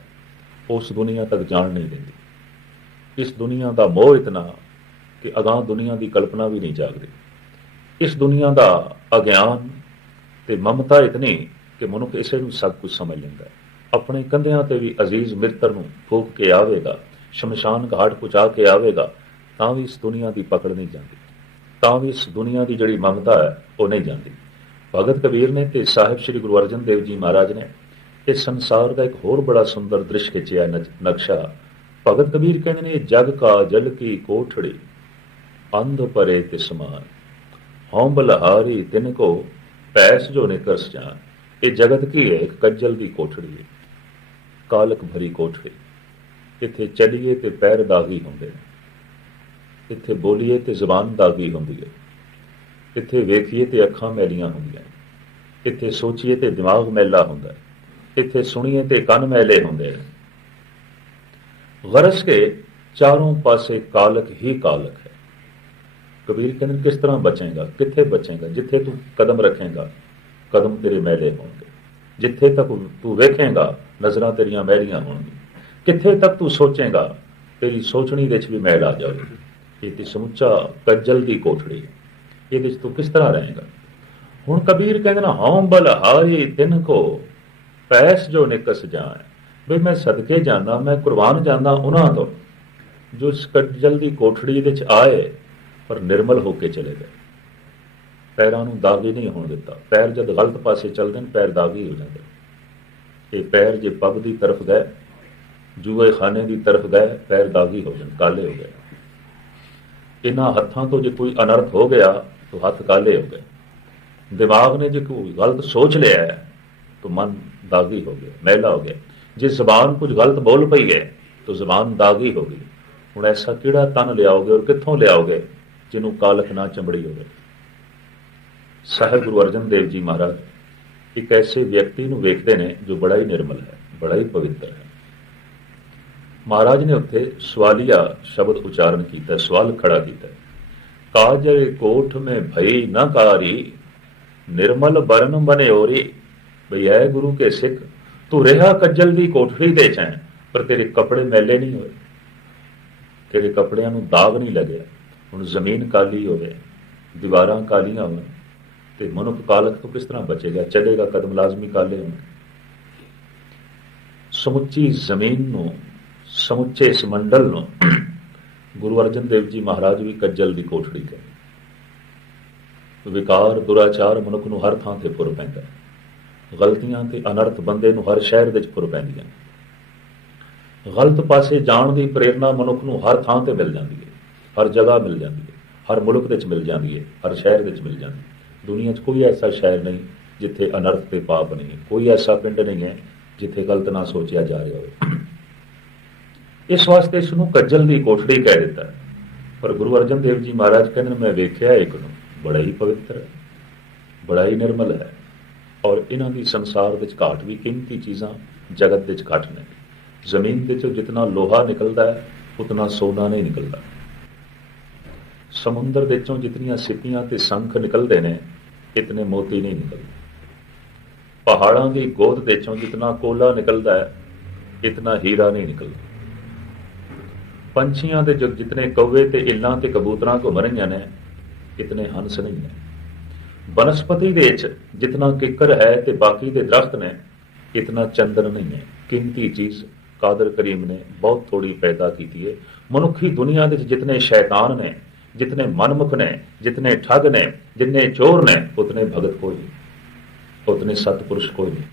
ਉਸ ਦੁਨੀਆ ਤੱਕ ਜਾਣ ਨਹੀਂ ਦਿੰਦੀ। ਇਸ ਦੁਨੀਆ ਦਾ ਮੋਹ ਇਤਨਾ ਕਿ ਅਗਾਹ ਦੁਨੀਆ ਦੀ ਕਲਪਨਾ ਵੀ ਨਹੀਂ ਜਾਗਦੀ। ਇਸ ਦੁਨੀਆ ਦਾ ਅਗਿਆਨ ਤੇ ਮਮਤਾ ਇਤਨੀ ਕਿ ਮਨੁੱਖ ਇਸੇ ਨੂੰ ਸਭ ਕੁਝ ਸਮਝ ਲੈਂਦਾ ਆਪਣੇ ਕੰਧਿਆਂ ਤੇ ਵੀ ਅਜ਼ੀਜ਼ ਮਿੱਤਰ ਨੂੰ ਫੂਕ ਕੇ ਆਵੇਗਾ, ਸ਼ਮਸ਼ਾਨ ਘਾਟ ਪਹੁੰਚਾ ਕੇ ਆਵੇਗਾ, ਤਾਂ ਵੀ ਇਸ ਦੁਨੀਆ ਦੀ ਪਕੜ ਨਹੀਂ ਜਾਂਦੀ। ਤਾਂ ਵੀ ਇਸ ਦੁਨੀਆ ਦੀ ਜਿਹੜੀ ਮਮਤਾ ਹੈ, ਉਹ ਨਹੀਂ ਜਾਂਦੀ। ਭਗਤ ਕਬੀਰ ਨੇ ਤੇ ਸਾਹਿਬ ਸ੍ਰੀ ਗੁਰੂ ਅਰਜਨ ਦੇਵ ਜੀ ਮਹਾਰਾਜ ਨੇ ਇਸ ਸੰਸਾਰ ਦਾ ਇੱਕ ਹੋਰ ਬੜਾ ਸੁੰਦਰ ਦ੍ਰਿਸ਼ ਖਿੱਚਿਆ ਨਕਸ਼ਾ। ਭਗਤ ਕਬੀਰ ਕਹਿੰਦੇ ਨੇ, ਜਗ ਕਾ ਜਲ ਕੀ ਕੋਠੜੀ, ਅੰਧ ਪਰੇ ਤਿਸਮਾਨ। ਹਉ ਬਲਹਾਰੀ ਤਿਨ ਕੋ, ਪੈਸ ਜੋ ਨਿਕਰਸ ਜਾਨ। ਇਹ ਜਗਤ ਕੀ ਹੈ? ਇੱਕ ਕੱਜਲ ਦੀ ਕੋਠੜੀ ਹੈ। ਕਾਲਕ ਭਰੀ ਕੋਠੜੀ। ਇੱਥੇ ਚੱਲੀਏ ਤੇ ਪੈਰ ਦਾਗੀ ਹੁੰਦੇ ਨੇ। ਇੱਥੇ ਬੋਲੀਏ ਤੇ ਜ਼ੁਬਾਨ ਦਾਗੀ ਹੁੰਦੀ ਹੈ। ਇੱਥੇ ਵੇਖੀਏ ਤੇ ਅੱਖਾਂ ਮੈਲੀਆਂ ਹੁੰਦੀਆਂ ਇੱਥੇ ਸੋਚੀਏ ਤੇ ਦਿਮਾਗ ਮੈਲਾ ਹੁੰਦਾ ਹੈ। ਇੱਥੇ ਸੁਣੀਏ ਤੇ ਕੰਨ ਮੈਲੇ ਹੁੰਦੇ ਨੇ। ਗਰਸ ਕੇ ਚਾਰੋਂ ਪਾਸੇ ਕਾਲਕ ਹੀ ਕਾਲਕ ਹੈ। ਕਬੀਰ ਕਹਿੰਦੇ ਨੇ, ਕਿਸ ਤਰ੍ਹਾਂ ਬਚੇਗਾ? ਕਿੱਥੇ ਬਚੇਗਾ? ਜਿੱਥੇ ਤੂੰ ਕਦਮ ਰੱਖੇਗਾ ਕਦਮ ਤੇਰੇ ਮੈਲੇ ਹੋਣਗੇ। ਜਿੱਥੇ ਤੱਕ ਤੂੰ ਵੇਖੇਗਾ ਨਜ਼ਰਾਂ ਤੇਰੀਆਂ ਮੈਲੀਆਂ ਹੋਣਗੀਆਂ। ਕਿੱਥੇ ਤੱਕ ਤੂੰ ਸੋਚੇਗਾ ਤੇਰੀ ਸੋਚਣੀ ਦੇ ਵਿੱਚ ਵੀ ਮੈਲ ਆ ਜਾਵੇਗੀ। ਇਹ ਤੇ ਸਮੁੱਚਾ ਕੱਜਲ ਦੀ ਕੋਠੜੀ। ਹੈ ਇਹਦੇ ਵਿੱਚ ਤੂੰ ਕਿਸ ਤਰ੍ਹਾਂ ਰਹੇਗਾ? ਹੁਣ ਕਬੀਰ ਕਹਿੰਦੇ ਨਾ ਹਉ ਬਲ ਹਾਈ ਦਿਨ ਕੋ ਪੈਸ ਜੋ ਨਿਕਸ ਜਾਏ ਵੀ ਮੈਂ ਸਦਕੇ ਜਾਂਦਾ, ਮੈਂ ਕੁਰਬਾਨ ਜਾਂਦਾ ਉਹਨਾਂ ਤੋਂ। ਜੋ ਇਸ ਕੱਜਲ ਦੀ ਕੋਠੜੀ ਦੇ ਵਿੱਚ ਆਏ, ਪਰ ਨਿਰਮਲ ਹੋ ਕੇ ਚਲੇ ਗਏ। ਪੈਰਾਂ ਨੂੰ ਦਾਗੀ ਨਹੀਂ ਹੋਣ ਦਿੱਤਾ। ਪੈਰ ਜਦ ਗਲਤ ਪਾਸੇ ਚੱਲਦੇ ਨੇ, ਪੈਰ ਦਾਗੀ ਹੋ ਜਾਂਦੇ ਇਹ ਪੈਰ ਜੇ ਪੱਗ ਦੀ ਤਰਫ ਗਏ, ਜੂਏ ਖਾਨੇ ਦੀ ਤਰਫ ਗਏ, ਪੈਰ ਦਾਗੀ ਹੋ ਜਾਣ, ਕਾਲੇ ਹੋ ਗਏ। ਇਹਨਾਂ ਹੱਥਾਂ ਤੋਂ ਜੇ ਕੋਈ ਅਨਰਥ ਹੋ ਗਿਆ, ਤਾਂ ਹੱਥ ਕਾਲੇ ਹੋ ਗਏ? ਦਿਮਾਗ ਨੇ ਜੇ ਕੋਈ ਗਲਤ ਸੋਚ ਲਿਆ ਹੈ, ਤਾਂ ਮਨ ਦਾਗੀ ਹੋ ਗਿਆ, ਮੈਲਾ ਹੋ ਗਿਆ। ਜੇ ਜ਼ਬਾਨ ਕੁਝ ਗਲਤ ਬੋਲ ਪਈ ਹੈ, ਤਾਂ ਜ਼ਬਾਨ ਦਾਗੀ ਹੋ ਗਈ। ਹੁਣ ਐਸਾ ਕਿਹੜਾ ਤਨ ਲਿਆਓਗੇ ਔਰ ਕਿੱਥੋਂ ਲਿਆਓਗੇ ਜਿਹਨੂੰ ਕਾਲਖ ਨਾ ਚੰਬੜੀ ਹੋਵੇ? ਸਾਹਿਬ ਗੁਰੂ ਅਰਜਨ ਦੇਵ ਜੀ ਮਹਾਰਾਜ, ਇੱਕ ਐਸੇ ਵਿਅਕਤੀ ਨੂੰ ਵੇਖਦੇ ਨੇ ਜੋ ਬੜਾ ਹੀ ਨਿਰਮਲ ਹੈ, ਬੜਾ ਹੀ ਪਵਿੱਤਰ ਹੈ। ਮਹਾਰਾਜ ਨੇ ਉੱਥੇ ਸਵਾਲੀਆ ਸ਼ਬਦ ਉਚਾਰਨ ਕੀਤਾ, ਸਵਾਲ ਖੜਾ ਕੀਤਾ। ਕਾਜਰ ਕੋਠ ਮੇ ਭਈ ਨਾ ਕਾਰੀ, ਨਿਰਮਲ ਬਰਨ ਬਨਿਓਰੀ ਭਈ ਐ ਗੁਰੂ ਕੇ ਸਿੱਖ, ਤੂੰ ਰਿਹਾ ਕੱਜਲ ਦੀ ਕੋਠੜੀ ਦੇ ਚੈਂ ਪਰ ਤੇਰੇ ਕੱਪੜੇ ਮੈਲੇ ਨਹੀਂ ਹੋਏ। ਤੇਰੇ ਕੱਪੜਿਆਂ ਨੂੰ ਦਾਗ ਨਹੀਂ ਲੱਗਿਆ, ਹੁਣ ਜ਼ਮੀਨ ਕਾਲੀ ਹੋਵੇ ਦੀਵਾਰਾਂ ਕਾਲੀਆਂ ਹੋਣ, ਤੇ ਮਨੁੱਖ ਕਾਲਕ ਤੋਂ ਕਿਸ ਤਰ੍ਹਾਂ ਬਚੇਗਾ? ਚੱਲੇਗਾ ਕਦਮ ਲਾਜ਼ਮੀ ਕਾਲੇ ਹੋਣ। ਸਮੁੱਚੀ ਜ਼ਮੀਨ ਨੂੰ ਸਮੁੱਚੇ ਇਸ ਮੰਡਲ ਨੂੰ ਗੁਰੂ ਅਰਜਨ ਦੇਵ ਜੀ ਮਹਾਰਾਜ ਵੀ ਕੱਜਲ ਦੀ ਕੋਠੜੀ ਕਹਿੰਦੇ ਵਿਕਾਰ, ਦੁਰਾਚਾਰ ਮਨੁੱਖ ਨੂੰ ਹਰ ਥਾਂ ਤੇ ਪੁਰ ਪੈਂਦਾ ਗਲਤੀਆਂ ਤੇ ਅਨਰਥ ਬੰਦੇ ਨੂੰ ਹਰ ਸ਼ਹਿਰ ਵਿੱਚ ਪੁਰ ਪੈਂਦੀਆਂ ਗਲਤ ਪਾਸੇ ਜਾਣ ਦੀ ਪ੍ਰੇਰਣਾ ਮਨੁੱਖ ਨੂੰ ਹਰ ਥਾਂ ਤੇ ਮਿਲ ਜਾਂਦੀ ਹੈ। ਹਰ ਜਗ੍ਹਾ ਮਿਲ ਜਾਂਦੀ ਹੈ। ਹਰ ਮੁਲਕ ਵਿੱਚ ਮਿਲ ਜਾਂਦੀ ਹੈ। ਹਰ ਸ਼ਹਿਰ ਵਿੱਚ ਮਿਲ ਜਾਂਦੀ ਹੈ। ਦੁਨੀਆ 'ਚ ਕੋਈ ਐਸਾ ਸ਼ਹਿਰ ਨਹੀਂ ਜਿੱਥੇ ਅਨਰਥ ਤੇ ਪਾਪ ਨਹੀਂ ਹੈ। ਕੋਈ ਐਸਾ ਪਿੰਡ ਨਹੀਂ ਹੈ ਜਿੱਥੇ ਗਲਤ ਨਾ ਸੋਚਿਆ ਜਾ ਰਿਹਾ ਹੋਵੇ। ਇਸ ਵਾਸਤੇ ਇਸ ਨੂੰ ਕੱਜਲ ਦੀ ਕੋਠੜੀ ਕਹਿ ਦਿੱਤਾ। ਪਰ ਗੁਰੂ ਅਰਜਨ ਦੇਵ ਜੀ ਮਹਾਰਾਜ ਕਹਿੰਦੇ ਨੇ, ਮੈਂ ਵੇਖਿਆ ਇੱਕ ਨੂੰ, ਬੜਾ ਹੀ ਪਵਿੱਤਰ ਹੈ, ਬੜਾ ਹੀ ਨਿਰਮਲ ਹੈ ਔਰ ਇਹਨਾਂ ਦੀ ਸੰਸਾਰ ਵਿੱਚ ਘਾਟ ਵੀ ਕੀਮਤੀ ਚੀਜ਼ਾਂ ਜਗਤ ਵਿੱਚ ਘੱਟ ਨੇ। ਜ਼ਮੀਨ ਦੇ ਚੋਂ ਜਿੰਨਾ ਲੋਹਾ ਨਿਕਲਦਾ ਹੈ, ਉਤਨਾ ਸੋਨਾ ਨਹੀਂ ਨਿਕਲਦਾ। ਸਮੁੰਦਰ ਦੇ ਚੋਂ ਜਿਤਨੀਆਂ ਸਿੱਪੀਆਂ ਤੇ ਸੰਖ ਨਿਕਲਦੇ ਨੇ, ਇਤਨੇ ਮੋਤੀ ਨਹੀਂ ਨਿਕਲਦੇ। ਪਹਾੜਾਂ ਦੀ ਗੋਦ ਦੇ ਚੋਂ ਜਿਤਨਾ ਕੋਲਾ ਨਿਕਲਦਾ ਹੈ, ਇਤਨਾ ਹੀਰਾ ਨਹੀਂ ਨਿਕਲਦਾ। ਪੰਛੀਆਂ ਦੇ ਜੋ ਜਿਤਨੇ ਕੌਵੇ ਤੇ ਇੱਲਾਂ ਤੇ ਕਬੂਤਰਾਂ ਘੁੰਮ ਰਹੀਆਂ ਨੇ, ਇਤਨੇ ਹੰਸ ਨਹੀਂ ਨੇ। ਬਨਸਪਤੀ ਦੇ ਵਿੱਚ ਜਿਤਨਾ ਕਿੱਕਰ ਹੈ ਤੇ ਬਾਕੀ ਦੇ ਦਰਖਤ ਨੇ, ਇਤਨਾ ਚੰਦਨ ਨਹੀਂ ਹੈ ਕੀਮਤੀ ਚੀਜ਼ ਕਾਦਰ ਕਰੀਮ ਨੇ ਬਹੁਤ ਥੋੜੀ ਪੈਦਾ ਕੀਤੀ ਹੈ ਮਨੁੱਖੀ ਦੁਨੀਆ ਦੇ ਵਿੱਚ ਜਿਤਨੇ ਸ਼ੈਤਾਨ ਨੇ, ਜਿਤਨੇ ਮਨਮੁਖ ਨੇ, ਜਿਤਨੇ ਠੱਗ ਨੇ, ਜਿੰਨੇ ਚੋਰ ਨੇ, ਉਤਨੇ ਭਗਤ ਕੋਈ ਨਹੀਂ। ਉਤਨੇ ਸਤਪੁਰਸ਼ ਕੋਈ ਨਹੀਂ।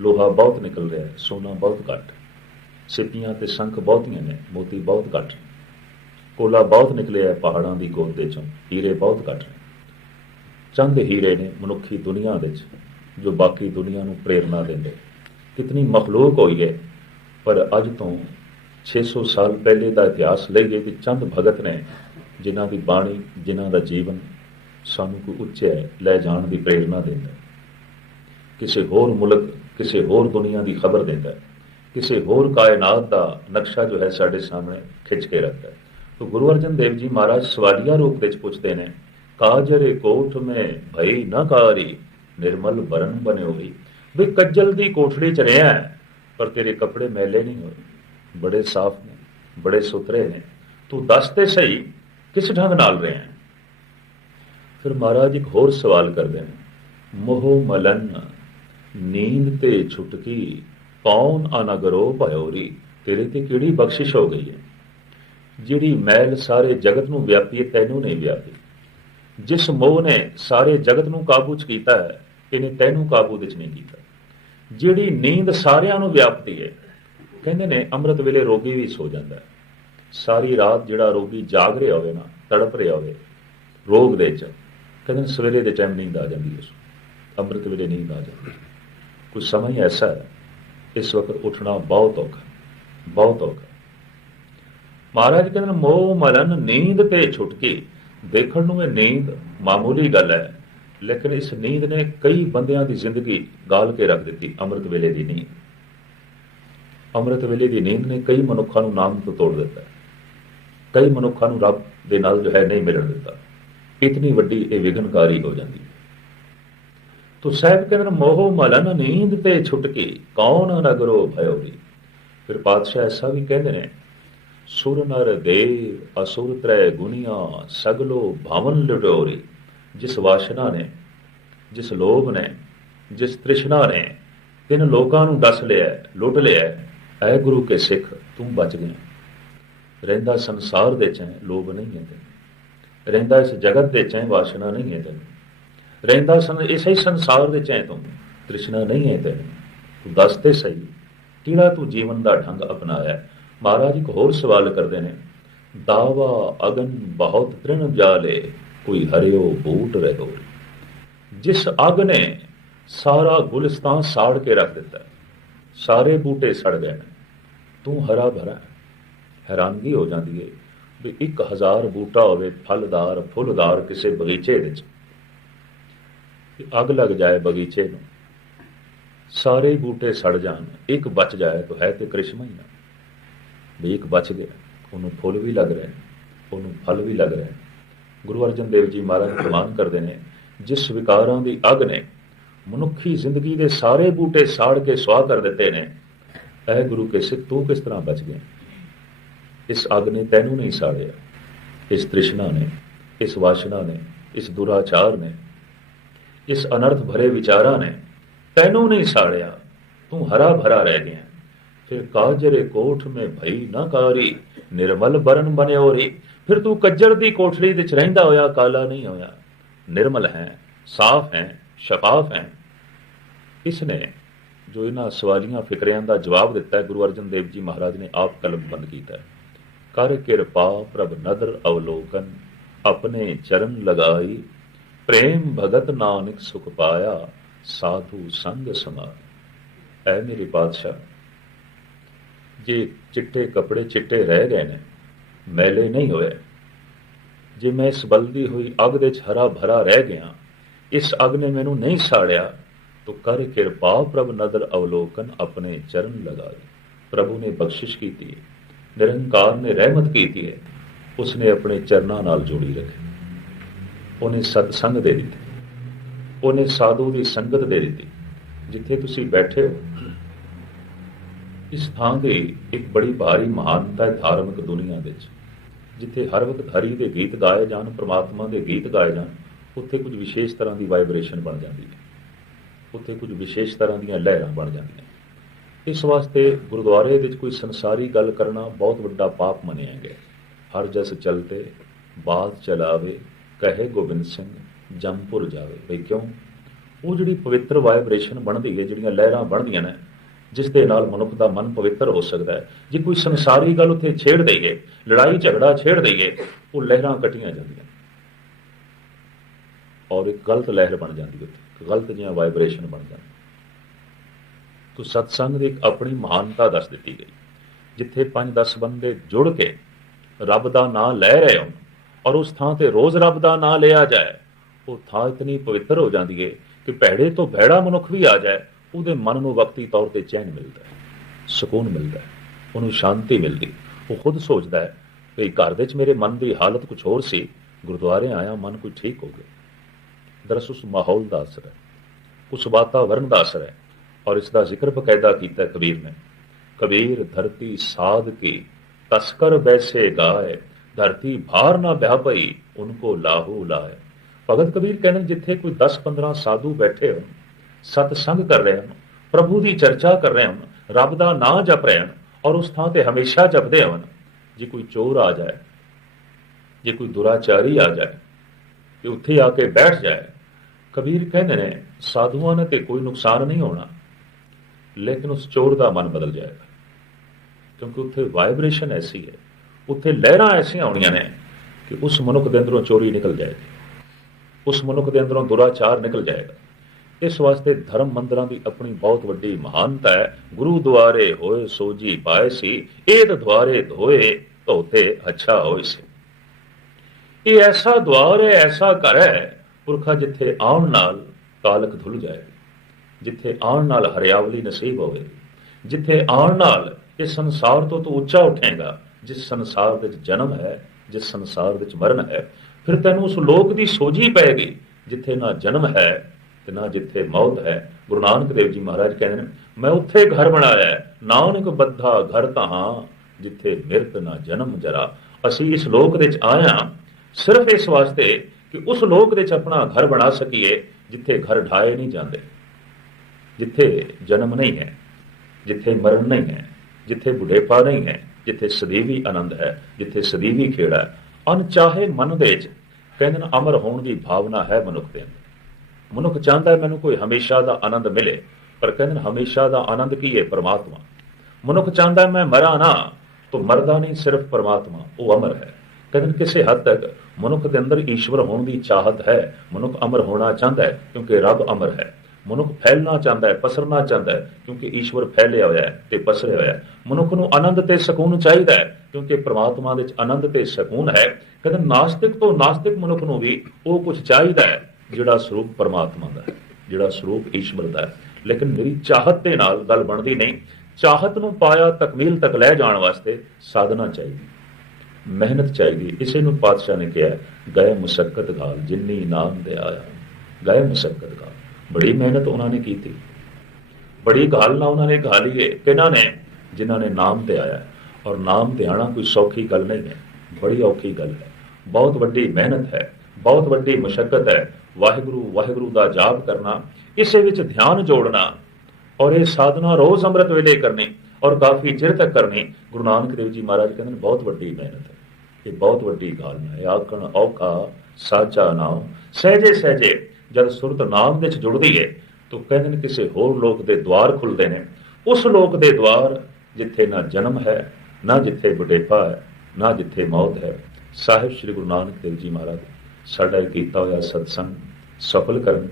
ਲੋਹਾ ਬਹੁਤ ਨਿਕਲ ਰਿਹਾ ਹੈ ਸੋਨਾ ਬਹੁਤ ਘੱਟ। ਸਿੱਪੀਆਂ ਤੇ ਸੰਖ ਬਹੁਤੀਆਂ ਨੇ, ਮੋਤੀ ਬਹੁਤ ਘੱਟ। ਕੋਲਾ ਬਹੁਤ ਨਿਕਲਿਆ ਪਹਾੜਾਂ ਦੀ ਗੋਦ ਦੇ ਚੋਂ, ਹੀਰੇ ਬਹੁਤ ਘੱਟ ਨੇ। ਚੰਦ ਹੀਰੇ ਨੇ ਮਨੁੱਖੀ ਦੁਨੀਆ ਵਿੱਚ, ਜੋ ਬਾਕੀ ਦੁਨੀਆ ਨੂੰ ਪ੍ਰੇਰਣਾ ਦਿੰਦੇ। ਕਿਤਨੀ ਮਖਲੂਕ ਹੋਈ ਹੈ ਪਰ ਅੱਜ ਤੋਂ 600 ਸਾਲ ਪਹਿਲੇ ਦਾ ਇਤਿਹਾਸ ਲਈਏ ਤੇ ਚੰਦ ਭਗਤ ਨੇ ਜਿਨ੍ਹਾਂ ਦੀ ਬਾਣੀ, ਜਿਨ੍ਹਾਂ ਦਾ ਜੀਵਨ ਸਾਨੂੰ ਕੋਈ ਉੱਚੇ ਲੈ ਜਾਣ ਦੀ ਪ੍ਰੇਰਣਾ ਦਿੰਦਾ। ਕਿਸੇ ਹੋਰ ਮੁਲਕ, ਕਿਸੇ ਹੋਰ ਦੁਨੀਆ ਦੀ ਖਬਰ ਦਿੰਦਾ। ਕਿਸੇ ਹੋਰ ਕਾਇਨਾਤ ਦਾ ਨਕਸ਼ਾ ਜੋ ਹੈ ਸਾਡੇ ਸਾਹਮਣੇ ਖਿੱਚ ਕੇ ਰੱਖਦਾ ਹੈ। ਤੋ ਗੁਰੂ ਅਰਜਨ ਦੇਵ ਜੀ ਮਹਾਰਾਜ ਸਵਾਲੀਆ ਰੂਪ ਵਿੱਚ ਪੁੱਛਦੇ ਨੇ, ਕਾਜਰੇ ਕੋਠ ਮੇ ਭਈ ਨਾ ਕਾਰੀ, ਨਿਰਮਲ ਬਰਨ ਬਨਿਓ ਵੀ ਵੀ ਕੱਜਲ ਦੀ ਕੋਠੜੀ ਚ ਰਿਹਾ, ਪਰ ਤੇਰੇ ਕੱਪੜੇ ਮੈਲੇ ਨਹੀਂ ਹੋਏ। ਬੜੇ ਸਾਫ਼ ਨੇ, ਬੜੇ ਸੁਥਰੇ ਨੇ। ਤੂੰ ਦੱਸ ਤੇ ਸਹੀ, ਕਿਸ ਢੰਗ ਨਾਲ ਰਿਹਾ? ਹੈ ਫਿਰ ਮਹਾਰਾਜ ਇੱਕ ਹੋਰ ਸਵਾਲ ਕਰਦੇ ਨੇ, ਮੋਹ ਮਲਨ, ਨੀਂਦ ਤੇ ਛੁਟਕੀ ਕੌਣ ਅਨਗਰੋ ਭਇਓਰੀ? ਤੇਰੇ ਤੇ ਕਿਹੜੀ ਬਖਸ਼ਿਸ਼ ਹੋ ਗਈ ਹੈ? ਜਿਹੜੀ ਮੈਲ ਸਾਰੇ ਜਗਤ ਨੂੰ ਵਿਆਪੀ ਹੈ, ਤੈਨੂੰ ਨਹੀਂ ਵਿਆਪੀ। ਜਿਸ ਮੋਹ ਨੇ ਸਾਰੇ ਜਗਤ ਨੂੰ ਕਾਬੂ 'ਚ ਕੀਤਾ ਹੈ, ਇਹਨੇ ਤੈਨੂੰ ਕਾਬੂ ਵਿੱਚ ਨਹੀਂ ਕੀਤਾ। ਜਿਹੜੀ ਨੀਂਦ ਸਾਰਿਆਂ ਨੂੰ ਵਿਆਪਦੀ ਹੈ, ਕਹਿੰਦੇ ਨੇ ਅੰਮ੍ਰਿਤ ਵੇਲੇ ਰੋਗੀ ਵੀ ਸੋ ਜਾਂਦਾ ਹੈ। ਸਾਰੀ ਰਾਤ ਜਿਹੜਾ ਰੋਗੀ ਜਾਗ ਰਿਹਾ ਹੋਵੇ ਨਾ, ਤੜਪ ਰਿਹਾ ਹੋਵੇ, ਰੋਗ ਦੇ ਚ ਕਹਿੰਦੇ ਨੇ ਸਵੇਰੇ ਦੇ ਟਾਈਮ ਨੀਂਦ ਆ ਜਾਂਦੀ ਹੈ ਉਸ ਅੰਮ੍ਰਿਤ ਵੇਲੇ ਨੀਂਦ ਆ ਜਾਂਦੀ ਕੁਝ ਸਮਾਂ ਹੀ ਐਸਾ ਹੈ ਇਸ ਵਕਤ ਉੱਠਣਾ ਬਹੁਤ ਔਖਾ ਬਹੁਤ ਔਖਾ ਮਹਾਰਾਜ ਕਹਿੰਦੇ ਨੇ, ਮੋਹ ਮਰਨ ਨੀਂਦ ਤੇ ਛੁਟਕੀ ਦੇਖਣ ਨੂੰ ਇਹ ਨੀਂਦ ਮਾਮੂਲੀ ਗੱਲ ਹੈ, ਲੇਕਿਨ ਇਸ ਨੀਂਦ ਨੇ ਕਈ ਬੰਦਿਆਂ ਦੀ ਜ਼ਿੰਦਗੀ ਗਾਲ ਕੇ ਰੱਖ ਦਿੱਤੀ, ਅੰਮ੍ਰਿਤ ਵੇਲੇ ਦੀ ਨੀਂਦ। ਅੰਮ੍ਰਿਤ ਵੇਲੇ ਦੀ ਨੀਂਦ ਨੇ ਕਈ ਮਨੁੱਖਾਂ ਨੂੰ ਨਾਮ ਤੋਂ ਤੋੜ ਦਿੱਤਾ। ਕਈ ਮਨੁੱਖਾਂ ਨੂੰ ਰੱਬ ਦੇ ਨਾਲ ਜੋ ਹੈ ਨਹੀਂ ਮਿਲਣ ਦਿੱਤਾ। ਇਤਨੀ ਵੱਡੀ ਇਹ ਵਿਘਨਕਾਰੀ ਹੋ ਜਾਂਦੀ। ਤੋ ਸਾਹਿਬ ਕਹਿੰਦੇ ਨੇ, ਮੋਹ ਮਲਨ ਨੀਂਦ ਤੇ ਛੁਟਕੀ ਕੌਣ ਨਗਰੋ ਭਇਓਰੀ ਫਿਰ ਪਾਤਸ਼ਾਹ ਐਸਾ ਵੀ ਕਹਿੰਦੇ ਨੇ, ਸੁਰ ਨਰ ਦੇਵ ਅਸੁਰ ਤ੍ਰੈ ਗੁਨੀਆਂ ਸਗਲੋ ਭਵਨ ਲਟੋਰੀ ਜਿਸ ਵਾਸ਼ਨਾ ਨੇ, ਜਿਸ ਲੋਭ ਨੇ, ਜਿਸ ਤ੍ਰਿਸ਼ਨਾ ਨੇ, ਤਿੰਨ ਲੋਕਾਂ ਨੂੰ ਡਸ ਲਿਆ, ਲੁੱਟ ਲਿਆ, ਐ ਗੁਰੂ ਕੇ ਸਿੱਖ, ਤੂੰ ਬਚ ਗਿਆ। ਰਹਿੰਦਾ ਸੰਸਾਰ ਦੇ ਚ ਲੋਭ ਨਹੀਂ ਹੈ ਤੈਨੂੰ। ਰਹਿੰਦਾ ਇਸ ਜਗਤ ਦੇ ਚ ਵਾਸ਼ਨਾ ਨਹੀਂ ਹੈ ਤੈਨੂੰ। ਰਹਿੰਦਾ ਸੰ, ਇਸੇ ਹੀ ਸੰਸਾਰ ਦੇ ਚ ਤੂੰ। ਤ੍ਰਿਸ਼ਨਾ ਨਹੀਂ ਹੈ ਤੈਨੂੰ। ਤੂੰ ਦੱਸ ਤੇ ਸਹੀ। ਕਿਹੜਾ ਤੂੰ ਜੀਵਨ ਦਾ ਢੰਗ ਅਪਣਾਇਆ? ਮਹਾਰਾਜ ਇੱਕ ਹੋਰ ਸਵਾਲ ਕਰਦੇ ਨੇ। ਦਾਵਾ ਅਗਨ ਬਹੁਤ ਤ੍ਰਿਣ ਜਾਲੇ, ਕੋਈ ਹਰਿਓ ਬੂਟ ਰਹੋ ਜਿਸ ਅਗ ਨੇ ਸਾਰਾ ਗੁਲਸਤਾਨ ਸਾੜ ਕੇ ਰੱਖ ਦਿੱਤਾ, ਸਾਰੇ ਬੂਟੇ ਸੜ ਗਏ। ਨੇ ਤੂੰ ਹਰਾ ਭਰਾ ਹੈਰਾਨਗੀ ਹੋ ਜਾਂਦੀ ਏ ਵੀ 1000 ਬੂਟਾ ਹੋਵੇ, ਫਲਦਾਰ, ਫੁੱਲਦਾਰ ਕਿਸੇ ਬਗੀਚੇ ਵਿੱਚ। ਤੇ ਅੱਗ ਲੱਗ ਜਾਏ ਬਗੀਚੇ ਨੂੰ, ਸਾਰੇ ਬੂਟੇ ਸੜ ਜਾਣ, ਇੱਕ ਬਚ ਜਾਏ ਤਾਂ ਹੈ ਤੇ ਕ੍ਰਿਸ਼ਮਾ ਹੀ ਨਾ। ਵੀ ਇੱਕ ਬਚ ਗਿਆ, ਉਹਨੂੰ ਫੁੱਲ ਵੀ ਲੱਗ ਰਿਹਾ, ਉਹਨੂੰ ਫਲ ਵੀ ਲੱਗ ਰਿਹਾ। ਗੁਰੂ ਅਰਜਨ ਦੇਵ ਜੀ ਮਹਾਰਾਜ ਪ੍ਰਮਾਣ ਕਰਦੇ ਨੇ, ਜਿਸ ਵਿਕਾਰਾਂ ਦੀ ਅੱਗ ਨੇ ਮਨੁੱਖੀ ਜ਼ਿੰਦਗੀ ਦੇ ਸਾਰੇ ਬੂਟੇ ਸਾੜ ਕੇ ਸੁਆਹ ਕਰ ਦਿੱਤੇ ਨੇ ਐ ਗੁਰੂ ਕੇ ਸਿੱਖ ਤੂੰ ਕਿਸ ਤਰ੍ਹਾਂ ਬਚ ਗਿਆ ਇਸ ਅੱਗ ਨੇ ਤੈਨੂੰ ਨਹੀਂ ਸਾੜਿਆ, ਇਸ ਤ੍ਰਿਸ਼ਨਾ ਨੇ, ਇਸ ਵਾਸ਼ਨਾ ਨੇ, ਇਸ ਦੁਰਾਚਾਰ ਨੇ ਇਸ ਅਨਰਥ ਭਰੇ ਵਿਚਾਰਾਂ ਨੇ ਤੈਨੂੰ ਨਹੀਂ ਸਾੜਿਆ, ਤੂੰ ਹਰਾ ਭਰਾ ਰਹਿ ਗਿਆ। ਫਿਰ ਕਾਜਰੇ ਕੋਠ ਮੇ ਭਈ ਨਾ ਕਾਰੀ, ਨਿਰਮਲ ਬਰਨ ਬਨਿਓਰੀ। ਫਿਰ ਤੂੰ ਕੱਜਰ ਦੀ ਕੋਠੜੀ ਵਿੱਚ ਰਹਿੰਦਾ ਹੋਇਆ, ਕਾਲਾ ਨਹੀਂ ਹੋਇਆ। ਨਿਰਮਲ ਹੈ, ਸਾਫ਼ ਹੈ, ਸ਼ਫਾਫ ਹੈ। ਇਸ ਨੇ ਜੋ ਇਹਨਾਂ ਸਵਾਲੀਆਂ ਫਿਕਰਿਆਂ ਦਾ ਜਵਾਬ ਦਿੱਤਾ ਹੈ, ਗੁਰੂ ਅਰਜਨ ਦੇਵ ਜੀ ਮਹਾਰਾਜ ਨੇ ਆਪ ਕਲਮ ਬੰਦ ਕੀਤਾ ਕਰ ਕਿਰਪਾ ਪ੍ਰਭ ਨਦਰ ਅਵਲੋਕਨ, ਆਪਣੇ ਚਰਨ ਲਗਾਈ ਪ੍ਰੇਮ ਭਗਤ ਨਾਨਕ ਸੁਖ ਪਾਇਆ, ਸਾਧੂ ਸੰਗ ਸਮਾਏ ਐ ਮੇਰੇ ਪਾਤਸ਼ਾਹ ਜੇ ਚਿੱਟੇ ਕੱਪੜੇ ਚਿੱਟੇ ਰਹਿ ਗਏ ਨੇ, ਮੈਲੇ ਨਹੀਂ ਹੋਏ ਜੇ ਮੈਂ ਇਸ ਬਲਦੀ ਹੋਈ ਅੱਗ ਦੇ ਚ ਹਰਾ ਭਰਾ ਰਹਿ ਗਿਆ, ਇਸ ਅੱਗ ਨੇ ਮੈਨੂੰ ਨਹੀਂ ਸਾੜਿਆ, ਤੋ ਕਰ ਕਿਰਪਾ ਪ੍ਰਭ ਨਦਰ ਅਵਲੋਕਨ ਆਪਣੇ ਚਰਨ ਲਗਾਏ। ਪ੍ਰਭੂ ਨੇ ਬਖਸ਼ਿਸ਼ ਕੀਤੀ ਹੈ ਨਿਰੰਕਾਰ ਨੇ ਰਹਿਮਤ ਕੀਤੀ ਹੈ, ਉਸਨੇ ਆਪਣੇ ਚਰਨਾਂ ਨਾਲ ਜੋੜੀ ਰੱਖੀ। ਉਹਨੇ ਸਤਸੰਗ ਦੇ ਦਿੱਤੀ। ਉਹਨੇ ਸਾਧੂ ਦੀ ਸੰਗਤ ਦੇ ਦਿੱਤੀ, ਜਿੱਥੇ ਤੁਸੀਂ ਬੈਠੇ ਹੋ। ਇਸ ਥਾਂ ਦੇ ਇੱਕ ਬੜੀ ਭਾਰੀ ਮਹਾਨਤਾ ਹੈ ਧਾਰਮਿਕ ਦੁਨੀਆ ਵਿੱਚ, ਜਿੱਥੇ ਹਰ ਵਕਤ ਹਰੀ ਦੇ ਗੀਤ ਗਾਏ ਜਾਣ, ਪ੍ਰਮਾਤਮਾ ਦੇ ਗੀਤ ਗਾਏ ਜਾਣ, ਉੱਥੇ ਕੁਝ ਵਿਸ਼ੇਸ਼ ਤਰ੍ਹਾਂ ਦੀ ਵਾਈਬ੍ਰੇਸ਼ਨ ਬਣ ਜਾਂਦੀ ਹੈ। ਉੱਥੇ ਕੁਝ ਵਿਸ਼ੇਸ਼ ਤਰ੍ਹਾਂ ਦੀਆਂ ਲਹਿਰਾਂ ਬਣ ਜਾਂਦੀਆਂ ਇਸ ਵਾਸਤੇ ਗੁਰਦੁਆਰੇ ਵਿੱਚ ਕੋਈ ਸੰਸਾਰੀ ਗੱਲ ਕਰਨਾ ਬਹੁਤ ਵੱਡਾ ਪਾਪ ਮੰਨਿਆ ਗਿਆ ਹਰ ਜਸ ਚਲਤੇ, ਬਾਤ ਚਲਾਵੇ ਕਹੇ ਗੋਬਿੰਦ ਸਿੰਘ ਜੰਮਪੁਰ ਜਾਵੇ। ਬਈ ਕਿਉਂ? ਉਹ ਜਿਹੜੀ ਪਵਿੱਤਰ ਵਾਈਬ੍ਰੇਸ਼ਨ ਬਣਦੀ ਹੈ, ਜਿਹੜੀਆਂ ਲਹਿਰਾਂ ਬਣਦੀਆਂ ਨੇ, ਜਿਸ ਦੇ ਨਾਲ ਮਨੁੱਖ ਦਾ ਮਨ ਪਵਿੱਤਰ ਹੋ ਸਕਦਾ ਹੈ। ਜੇ ਕੋਈ ਸੰਸਾਰੀ ਗੱਲ ਉੱਥੇ ਛੇੜ ਦੇਈਏ, ਲੜਾਈ, ਝਗੜਾ ਛੇੜ ਦੇਈਏ, ਉਹ ਲਹਿਰਾਂ ਕੱਟੀਆਂ ਜਾਂਦੀਆਂ ਔਰ ਇੱਕ ਗਲਤ ਲਹਿਰ ਬਣ ਜਾਂਦੀ ਉੱਥੇ। ਗਲਤ ਜਿਹਾ ਵਾਈਬ੍ਰੇਸ਼ਨ ਬਣ ਜਾਂਦੀ ਤੋ ਸਤਸੰਗ ਦੀ ਇੱਕ ਆਪਣੀ ਮਹਾਨਤਾ ਦੱਸ ਦਿੱਤੀ ਗਈ। ਜਿੱਥੇ 5-10 ਬੰਦੇ ਜੁੜ ਕੇ ਰੱਬ ਦਾ ਨਾਮ ਲੈ ਰਹੇ ਹੋਣ ਔਰ ਉਸ ਥਾਂ ਤੇ ਰੋਜ਼ ਰੱਬ ਦਾ ਨਾਮ ਲਿਆ ਜਾਏ। ਉਹ ਥਾਂ ਇਤਨੀ ਪਵਿੱਤਰ ਹੋ ਜਾਂਦੀ ਹੈ ਕਿ ਭੈੜੇ ਤੋਂ ਭੈੜਾ ਮਨੁੱਖ ਵੀ ਆ ਜਾਏ, ਉਹਦੇ ਮਨ ਨੂੰ ਵਕਤੀ ਤੌਰ ਤੇ ਚੈਨ ਮਿਲਦਾ ਹੈ, ਸਕੂਨ ਮਿਲਦਾ ਹੈ, ਉਹਨੂੰ ਸ਼ਾਂਤੀ ਮਿਲਦੀ ਉਹ ਖੁਦ ਸੋਚਦਾ ਹੈ ਕਿ ਘਰ ਵਿੱਚ ਮੇਰੇ ਮਨ ਦੀ ਹਾਲਤ ਕੁਝ ਹੋਰ ਸੀ, ਗੁਰਦੁਆਰੇ ਆਇਆ, ਮਨ ਕੁਝ ਠੀਕ ਹੋ ਗਿਆ। ਦਰਅਸਲ ਉਸ ਮਾਹੌਲ ਦਾ ਅਸਰ ਹੈ, ਉਸ ਵਾਤਾਵਰਣ ਦਾ ਅਸਰ ਹੈ ਔਰ ਇਸ ਦਾ ਜ਼ਿਕਰ ਬਕਾਇਦਾ ਕੀਤਾ ਕਬੀਰ ਨੇ। ਕਬੀਰ, ਧਰਤੀ ਸਾਧ ਕੀ, ਤਸਕਰ ਬੈਸੇ ਗਾਏ ਧਰਤੀ ਭਾਰ ਨਾ ਵਿਆਪਈ ਉਨਕੋ ਲਾਹੂ ਲਾਏ ਭਗਤ ਕਬੀਰ ਕਹਿੰਦੇ ਜਿੱਥੇ ਕੋਈ 10-15 ਸਾਧੂ ਬੈਠੇ ਹੋਣ ਸਤ ਸੰਗ ਕਰ ਰਹੇ ਹਨ ਪ੍ਰਭੂ ਦੀ ਚਰਚਾ ਕਰ ਰਹੇ ਹਨ ਰੱਬ ਦਾ ਨਾਮ ਜਪ ਰਹੇ ਹਨ ਔਰ ਉਸ ਥਾਂ ਤੇ ਹਮੇਸ਼ਾ ਜਪਦੇ ਹਨ ਜੇ ਕੋਈ ਚੋਰ ਆ ਜਾਏ, ਜੇ ਕੋਈ ਦੁਰਾਚਾਰੀ ਆ ਜਾਏ ਕਿ ਉੱਥੇ ਆ ਕੇ ਬੈਠ ਜਾਏ, ਕਬੀਰ ਕਹਿੰਦੇ ਨੇ, ਸਾਧੂਆਂ ਨੇ ਤੇ ਕੋਈ ਨੁਕਸਾਨ ਨਹੀਂ ਹੋਣਾ, ਲੇਕਿਨ ਉਸ ਚੋਰ ਦਾ ਮਨ ਬਦਲ ਜਾਏਗਾ, ਕਿਉਂਕਿ ਉੱਥੇ ਵਾਈਬ੍ਰੇਸ਼ਨ ਐਸੀ ਹੈ। ਉੱਥੇ ਲਹਿਰਾਂ ਐਸੀਆਂ ਆਉਣੀਆਂ ਨੇ ਕਿ ਉਸ ਮਨੁੱਖ ਦੇ ਅੰਦਰੋਂ ਚੋਰੀ ਨਿਕਲ ਜਾਏਗੀ। ਉਸ ਮਨੁੱਖ ਦੇ ਅੰਦਰੋਂ ਦੁਰਾਚਾਰ ਨਿਕਲ ਜਾਏਗਾ। ਇਸ ਵਾਸਤੇ ਧਰਮ ਮੰਦਰਾਂ ਦੀ ਆਪਣੀ ਬਹੁਤ ਵੱਡੀ ਮਹਾਨਤਾ ਹੈ। ਗੁਰੂ ਦੁਆਰੇ ਹੋਏ ਸੋਜੀ ਪਾਏ ਸੀ ਇਹ ਦੁਆਰੇ ਧੋਏ ਧੋਤੇ ਅੱਛਾ ਹੋਏ ਸੀ। ਇਹ ਐਸਾ ਦੁਆਰ ਹੈ, ਐਸਾ ਘਰ ਹੈ, ਪੁਰਖਾ ਜਿੱਥੇ ਆਉਣ ਨਾਲ ਕਾਲਕ ਧੁੱਲ ਜਾਏ, ਜਿੱਥੇ ਆਉਣ ਨਾਲ ਹਰਿਆਵਲੀ ਨਸੀਬ ਹੋਵੇ, ਜਿੱਥੇ ਆਉਣ ਨਾਲ ਇਹ ਸੰਸਾਰ ਤੋਂ ਤੂੰ ਉੱਚਾ ਉੱਠੇਗਾ ਜਿਸ ਸੰਸਾਰ ਵਿੱਚ ਜਨਮ ਹੈ ਜਿਸ ਸੰਸਾਰ ਵਿੱਚ ਮਰਨ ਹੈ ਫਿਰ ਤੈਨੂੰ ਉਸ ਲੋਕ ਦੀ ਸੋਝੀ ਪਏਗੀ ਜਿੱਥੇ ਨਾ ਜਨਮ ਹੈ ਤੇ ਨਾ ਜਿੱਥੇ ਮੌਤ ਹੈ। ਗੁਰੂ ਨਾਨਕ ਦੇਵ ਜੀ ਮਹਾਰਾਜ ਕਹਿੰਦੇ ਨੇ ਮੈਂ ਉੱਥੇ ਘਰ ਬਣਾਇਆ ਹੈ, ਨਾਨਕ ਬੱਧਾ ਘਰ ਤਹਾਂ ਜਿੱਥੇ ਮਿਰਤ ਨਾ ਜਨਮ ਜਰਾ। ਅਸੀਂ ਇਸ ਲੋਕ ਦੇ ਵਿੱਚ ਆਇਆ ਸਿਰਫ ਇਸ ਵਾਸਤੇ ਕਿ ਉਸ ਲੋਕ ਦੇ ਵਿੱਚ ਆਪਣਾ ਘਰ ਬਣਾ ਸਕੀਏ ਜਿੱਥੇ ਘਰ ਢਾਏ ਨਹੀਂ ਜਾਂਦੇ ਜਿੱਥੇ ਜਨਮ ਨਹੀਂ ਹੈ ਜਿੱਥੇ ਮਰਨ ਨਹੀਂ ਹੈ ਜਿੱਥੇ ਬੁਢੇਪਾ ਨਹੀਂ ਹੈ ਜਿੱਥੇ ਸਦੀਵੀ ਆਨੰਦ ਹੈ, ਜਿੱਥੇ ਸਦੀਵੀ ਖੇੜਾ ਹੈ ਅਨਚਾਹੇ ਮਨ ਦੇ ਵਿੱਚ ਕਹਿੰਦੇ ਅਮਰ ਹੋਣ ਦੀ ਭਾਵਨਾ ਹੈ ਮਨੁੱਖ ਦੇ ਅੰਦਰ। ਮਨੁੱਖ ਚਾਹੁੰਦਾ ਹੈ ਮੈਨੂੰ ਕੋਈ ਹਮੇਸ਼ਾ ਦਾ ਆਨੰਦ ਮਿਲੇ, ਪਰ ਕਹਿੰਦੇ ਹਮੇਸ਼ਾ ਦਾ ਆਨੰਦ ਕੀ ਹੈ? ਪਰਮਾਤਮਾ। ਮਨੁੱਖ ਚਾਹੁੰਦਾ ਹੈ ਮੈਂ ਮਰਾਂ ਨਾ, ਤੋ ਮਰਦਾ ਨਹੀਂ, ਸਿਰਫ ਪਰਮਾਤਮਾ, ਉਹ ਅਮਰ ਹੈ। ਕਹਿੰਦੇ ਕਿਸੇ ਹੱਦ ਤੱਕ ਮਨੁੱਖ ਦੇ ਅੰਦਰ ਈਸ਼ਵਰ ਹੋਣ ਦੀ ਚਾਹਤ ਹੈ, ਮਨੁੱਖ ਅਮਰ ਹੋਣਾ ਚਾਹੁੰਦਾ ਹੈ, ਕਿਉਂਕਿ ਰੱਬ ਅਮਰ ਹੈ। ਮਨੁੱਖ ਫੈਲਣਾ ਚਾਹੁੰਦਾ ਹੈ, ਪਸਰਨਾ ਚਾਹੁੰਦਾ ਹੈ, ਕਿਉਂਕਿ ਈਸ਼ਵਰ ਫੈਲਿਆ ਹੋਇਆ ਹੈ ਤੇ ਪਸਰਿਆ ਹੋਇਆ ਹੈ। ਮਨੁੱਖ ਨੂੰ ਆਨੰਦ ਤੇ ਸਕੂਨ ਚਾਹੀਦਾ ਹੈ, ਕਿਉਂਕਿ ਪ੍ਰਮਾਤਮਾ ਦੇ ਵਿੱਚ ਆਨੰਦ ਤੇ ਸਕੂਨ ਹੈ। ਕਹਿੰਦੇ ਨਾਸਤਿਕ ਤੋਂ ਨਾਸਤਿਕ ਮਨੁੱਖ ਨੂੰ ਵੀ ਉਹ ਕੁਝ ਚਾਹੀਦਾ ਹੈ, ਜਿਹੜਾ ਸਰੂਪ ਪ੍ਰਮਾਤਮਾ ਦਾ ਹੈ, ਜਿਹੜਾ ਸਰੂਪ ਈਸ਼ਵਰ ਦਾ ਹੈ। ਲੇਕਿਨ ਮੇਰੀ ਚਾਹਤ ਦੇ ਨਾਲ ਗੱਲ ਬਣਦੀ ਨਹੀਂ। ਚਾਹਤ ਨੂੰ ਪਾਇਆ ਤਕਮੀਲ ਤੱਕ ਲੈ ਜਾਣ ਵਾਸਤੇ ਸਾਧਨਾ ਚਾਹੀਦੀ। ਮਿਹਨਤ ਚਾਹੀਦੀ। ਇਸੇ ਨੂੰ ਪਾਤਸ਼ਾਹ ਨੇ ਕਿਹਾ ਗਏ ਮੁਸ਼ਕਤ ਗਾਲ ਜਿੰਨੀ ਨਾਮ ਦੇ ਆਇਆ, ਗਏ ਮੁਸ਼ਕਤ ਗਾਲ ਬੜੀ ਮਿਹਨਤ ਉਹਨਾਂ ਨੇ ਕੀਤੀ। ਬੜੀ ਗਾਲ ਨਾ ਉਹਨਾਂ ਨੇ ਗਾਲੀ ਹੈ ਕਿਹਨਾਂ ਨੇ, ਜਿਨ੍ਹਾਂ ਨੇ ਨਾਮ ਤੇ ਆਇਆ ਔਰ ਨਾਮ ਤੇ ਆਣਾ ਕੋਈ ਸੌਖੀ ਗੱਲ ਨਹੀਂ ਹੈ। ਬੜੀ ਔਖੀ ਗੱਲ ਹੈ। ਬਹੁਤ ਵੱਡੀ ਮਿਹਨਤ ਹੈ। ਬਹੁਤ ਵੱਡੀ ਮੁਸ਼ਕਲ ਹੈ। ਵਾਹਿਗੁਰੂ ਵਾਹਿਗੁਰੂ ਦਾ ਜਾਪ ਕਰਨਾ, ਇਸੇ ਵਿੱਚ ਧਿਆਨ ਜੋੜਨਾ ਔਰ ਇਹ ਸਾਧਨਾ ਰੋਜ਼ ਅੰਮ੍ਰਿਤ ਵੇਲੇ ਕਰਨੀ ਔਰ ਕਾਫੀ ਚਿਰ ਤੱਕ ਕਰਨੀ, ਗੁਰੂ ਨਾਨਕ ਦੇਵ ਜੀ ਮਹਾਰਾਜ ਕਹਿੰਦੇ ਨੇ, ਬਹੁਤ ਵੱਡੀ ਮਿਹਨਤ ਹੈ। ਇਹ ਬਹੁਤ ਵੱਡੀ ਗੱਲ ਹੈ। ਇਹ ਆਖਣ ਔਖਾ, ਸਾਚਾ ਨਾਮ ਸਹਜੇ ਸਹਜੇ ਜਦ ਸੁਰਤ ਨਾਮ ਵਿੱਚ ਜੁੜਦੀ ਹੈ ਤਾਂ ਕਹਿੰਦੇ ਨੇ ਕਿਸੇ ਹੋਰ ਲੋਕ ਦੇ ਦਵਾਰ ਖੁੱਲਦੇ ਨੇ। ਉਸ ਲੋਕ ਦੇ ਦਵਾਰ ਜਿੱਥੇ ਨਾ ਜਨਮ ਹੈ, ਨਾ ਜਿੱਥੇ ਬੁਢੇਪਾ ਹੈ, ਨਾ ਜਿੱਥੇ ਮੌਤ ਹੈ। ਸਾਹਿਬ ਸ੍ਰੀ ਗੁਰੂ ਨਾਨਕ ਦੇਵ ਜੀ ਮਹਾਰਾਜ, ਸਾਡਾ ਕੀਤਾ ਹੋਇਆ ਸਤਸੰਗ ਸਫਲ ਕਰਨ।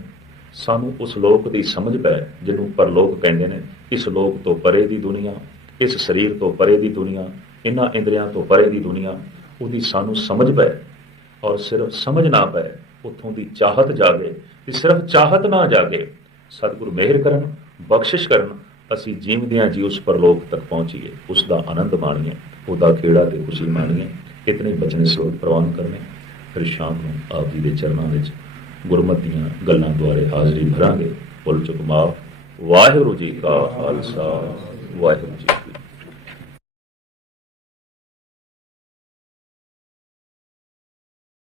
ਸਾਨੂੰ ਉਸ ਲੋਕ ਦੀ ਸਮਝ ਪੈ, ਜਿਹਨੂੰ ਪਰਲੋਕ ਕਹਿੰਦੇ ਨੇ। ਇਸ ਲੋਕ ਤੋਂ ਪਰੇ ਦੀ ਦੁਨੀਆ, ਇਸ ਸਰੀਰ ਤੋਂ ਪਰੇ ਦੀ ਦੁਨੀਆ ਇਹਨਾਂ ਇੰਦਰੀਆਂ ਤੋਂ ਪਰੇ ਦੀ ਦੁਨੀਆ, ਉਹਦੀ ਸਾਨੂੰ ਸਮਝ ਪੈ ਔਰ ਸਿਰਫ ਸਮਝ ਨਾ ਪਏ ਉਥੋਂ ਦੀ ਚਾਹਤ ਜਾਗੇ ਤੇ ਸਿਰਫ ਚਾਹਤ ਨਾ ਜਾਗੇ, ਸਤਿਗੁਰ ਮਿਹਰ ਕਰਨ, ਬਖਸ਼ਿਸ਼ ਕਰਨ, ਅਸੀਂ ਜੀਵਦਿਆਂ ਜੀ ਉਸ ਪਰਲੋਕ ਤੱਕ ਪਹੁੰਚੀਏ, ਉਸ ਦਾ ਆਨੰਦ ਮਾਣੀਏ, ਉਹਦਾ ਖੇੜਾ ਤੇ ਖੁਸ਼ੀ ਮਾਣੀਏ, ਇਤਨੇ ਬਚਨ ਸਰੋਤ ਪ੍ਰਵਾਨ ਕਰਨੇ। ਫਿਰ ਸ਼ਾਮ ਨੂੰ ਆਪ ਜੀ ਦੇ ਚਰਨਾਂ ਵਿੱਚ ਗੁਰਮਤਿ ਦੀਆਂ ਗੱਲਾਂ ਦੁਆਰੇ ਹਾਜ਼ਰੀ ਭਰਾਂਗੇ। ਭੁੱਲ ਚੁੱਕ ਮਾਫ। ਵਾਹਿਗੁਰੂ ਜੀ ਕਾ ਖਾਲਸਾ, ਵਾਹਿਗੁਰੂ ਜੀ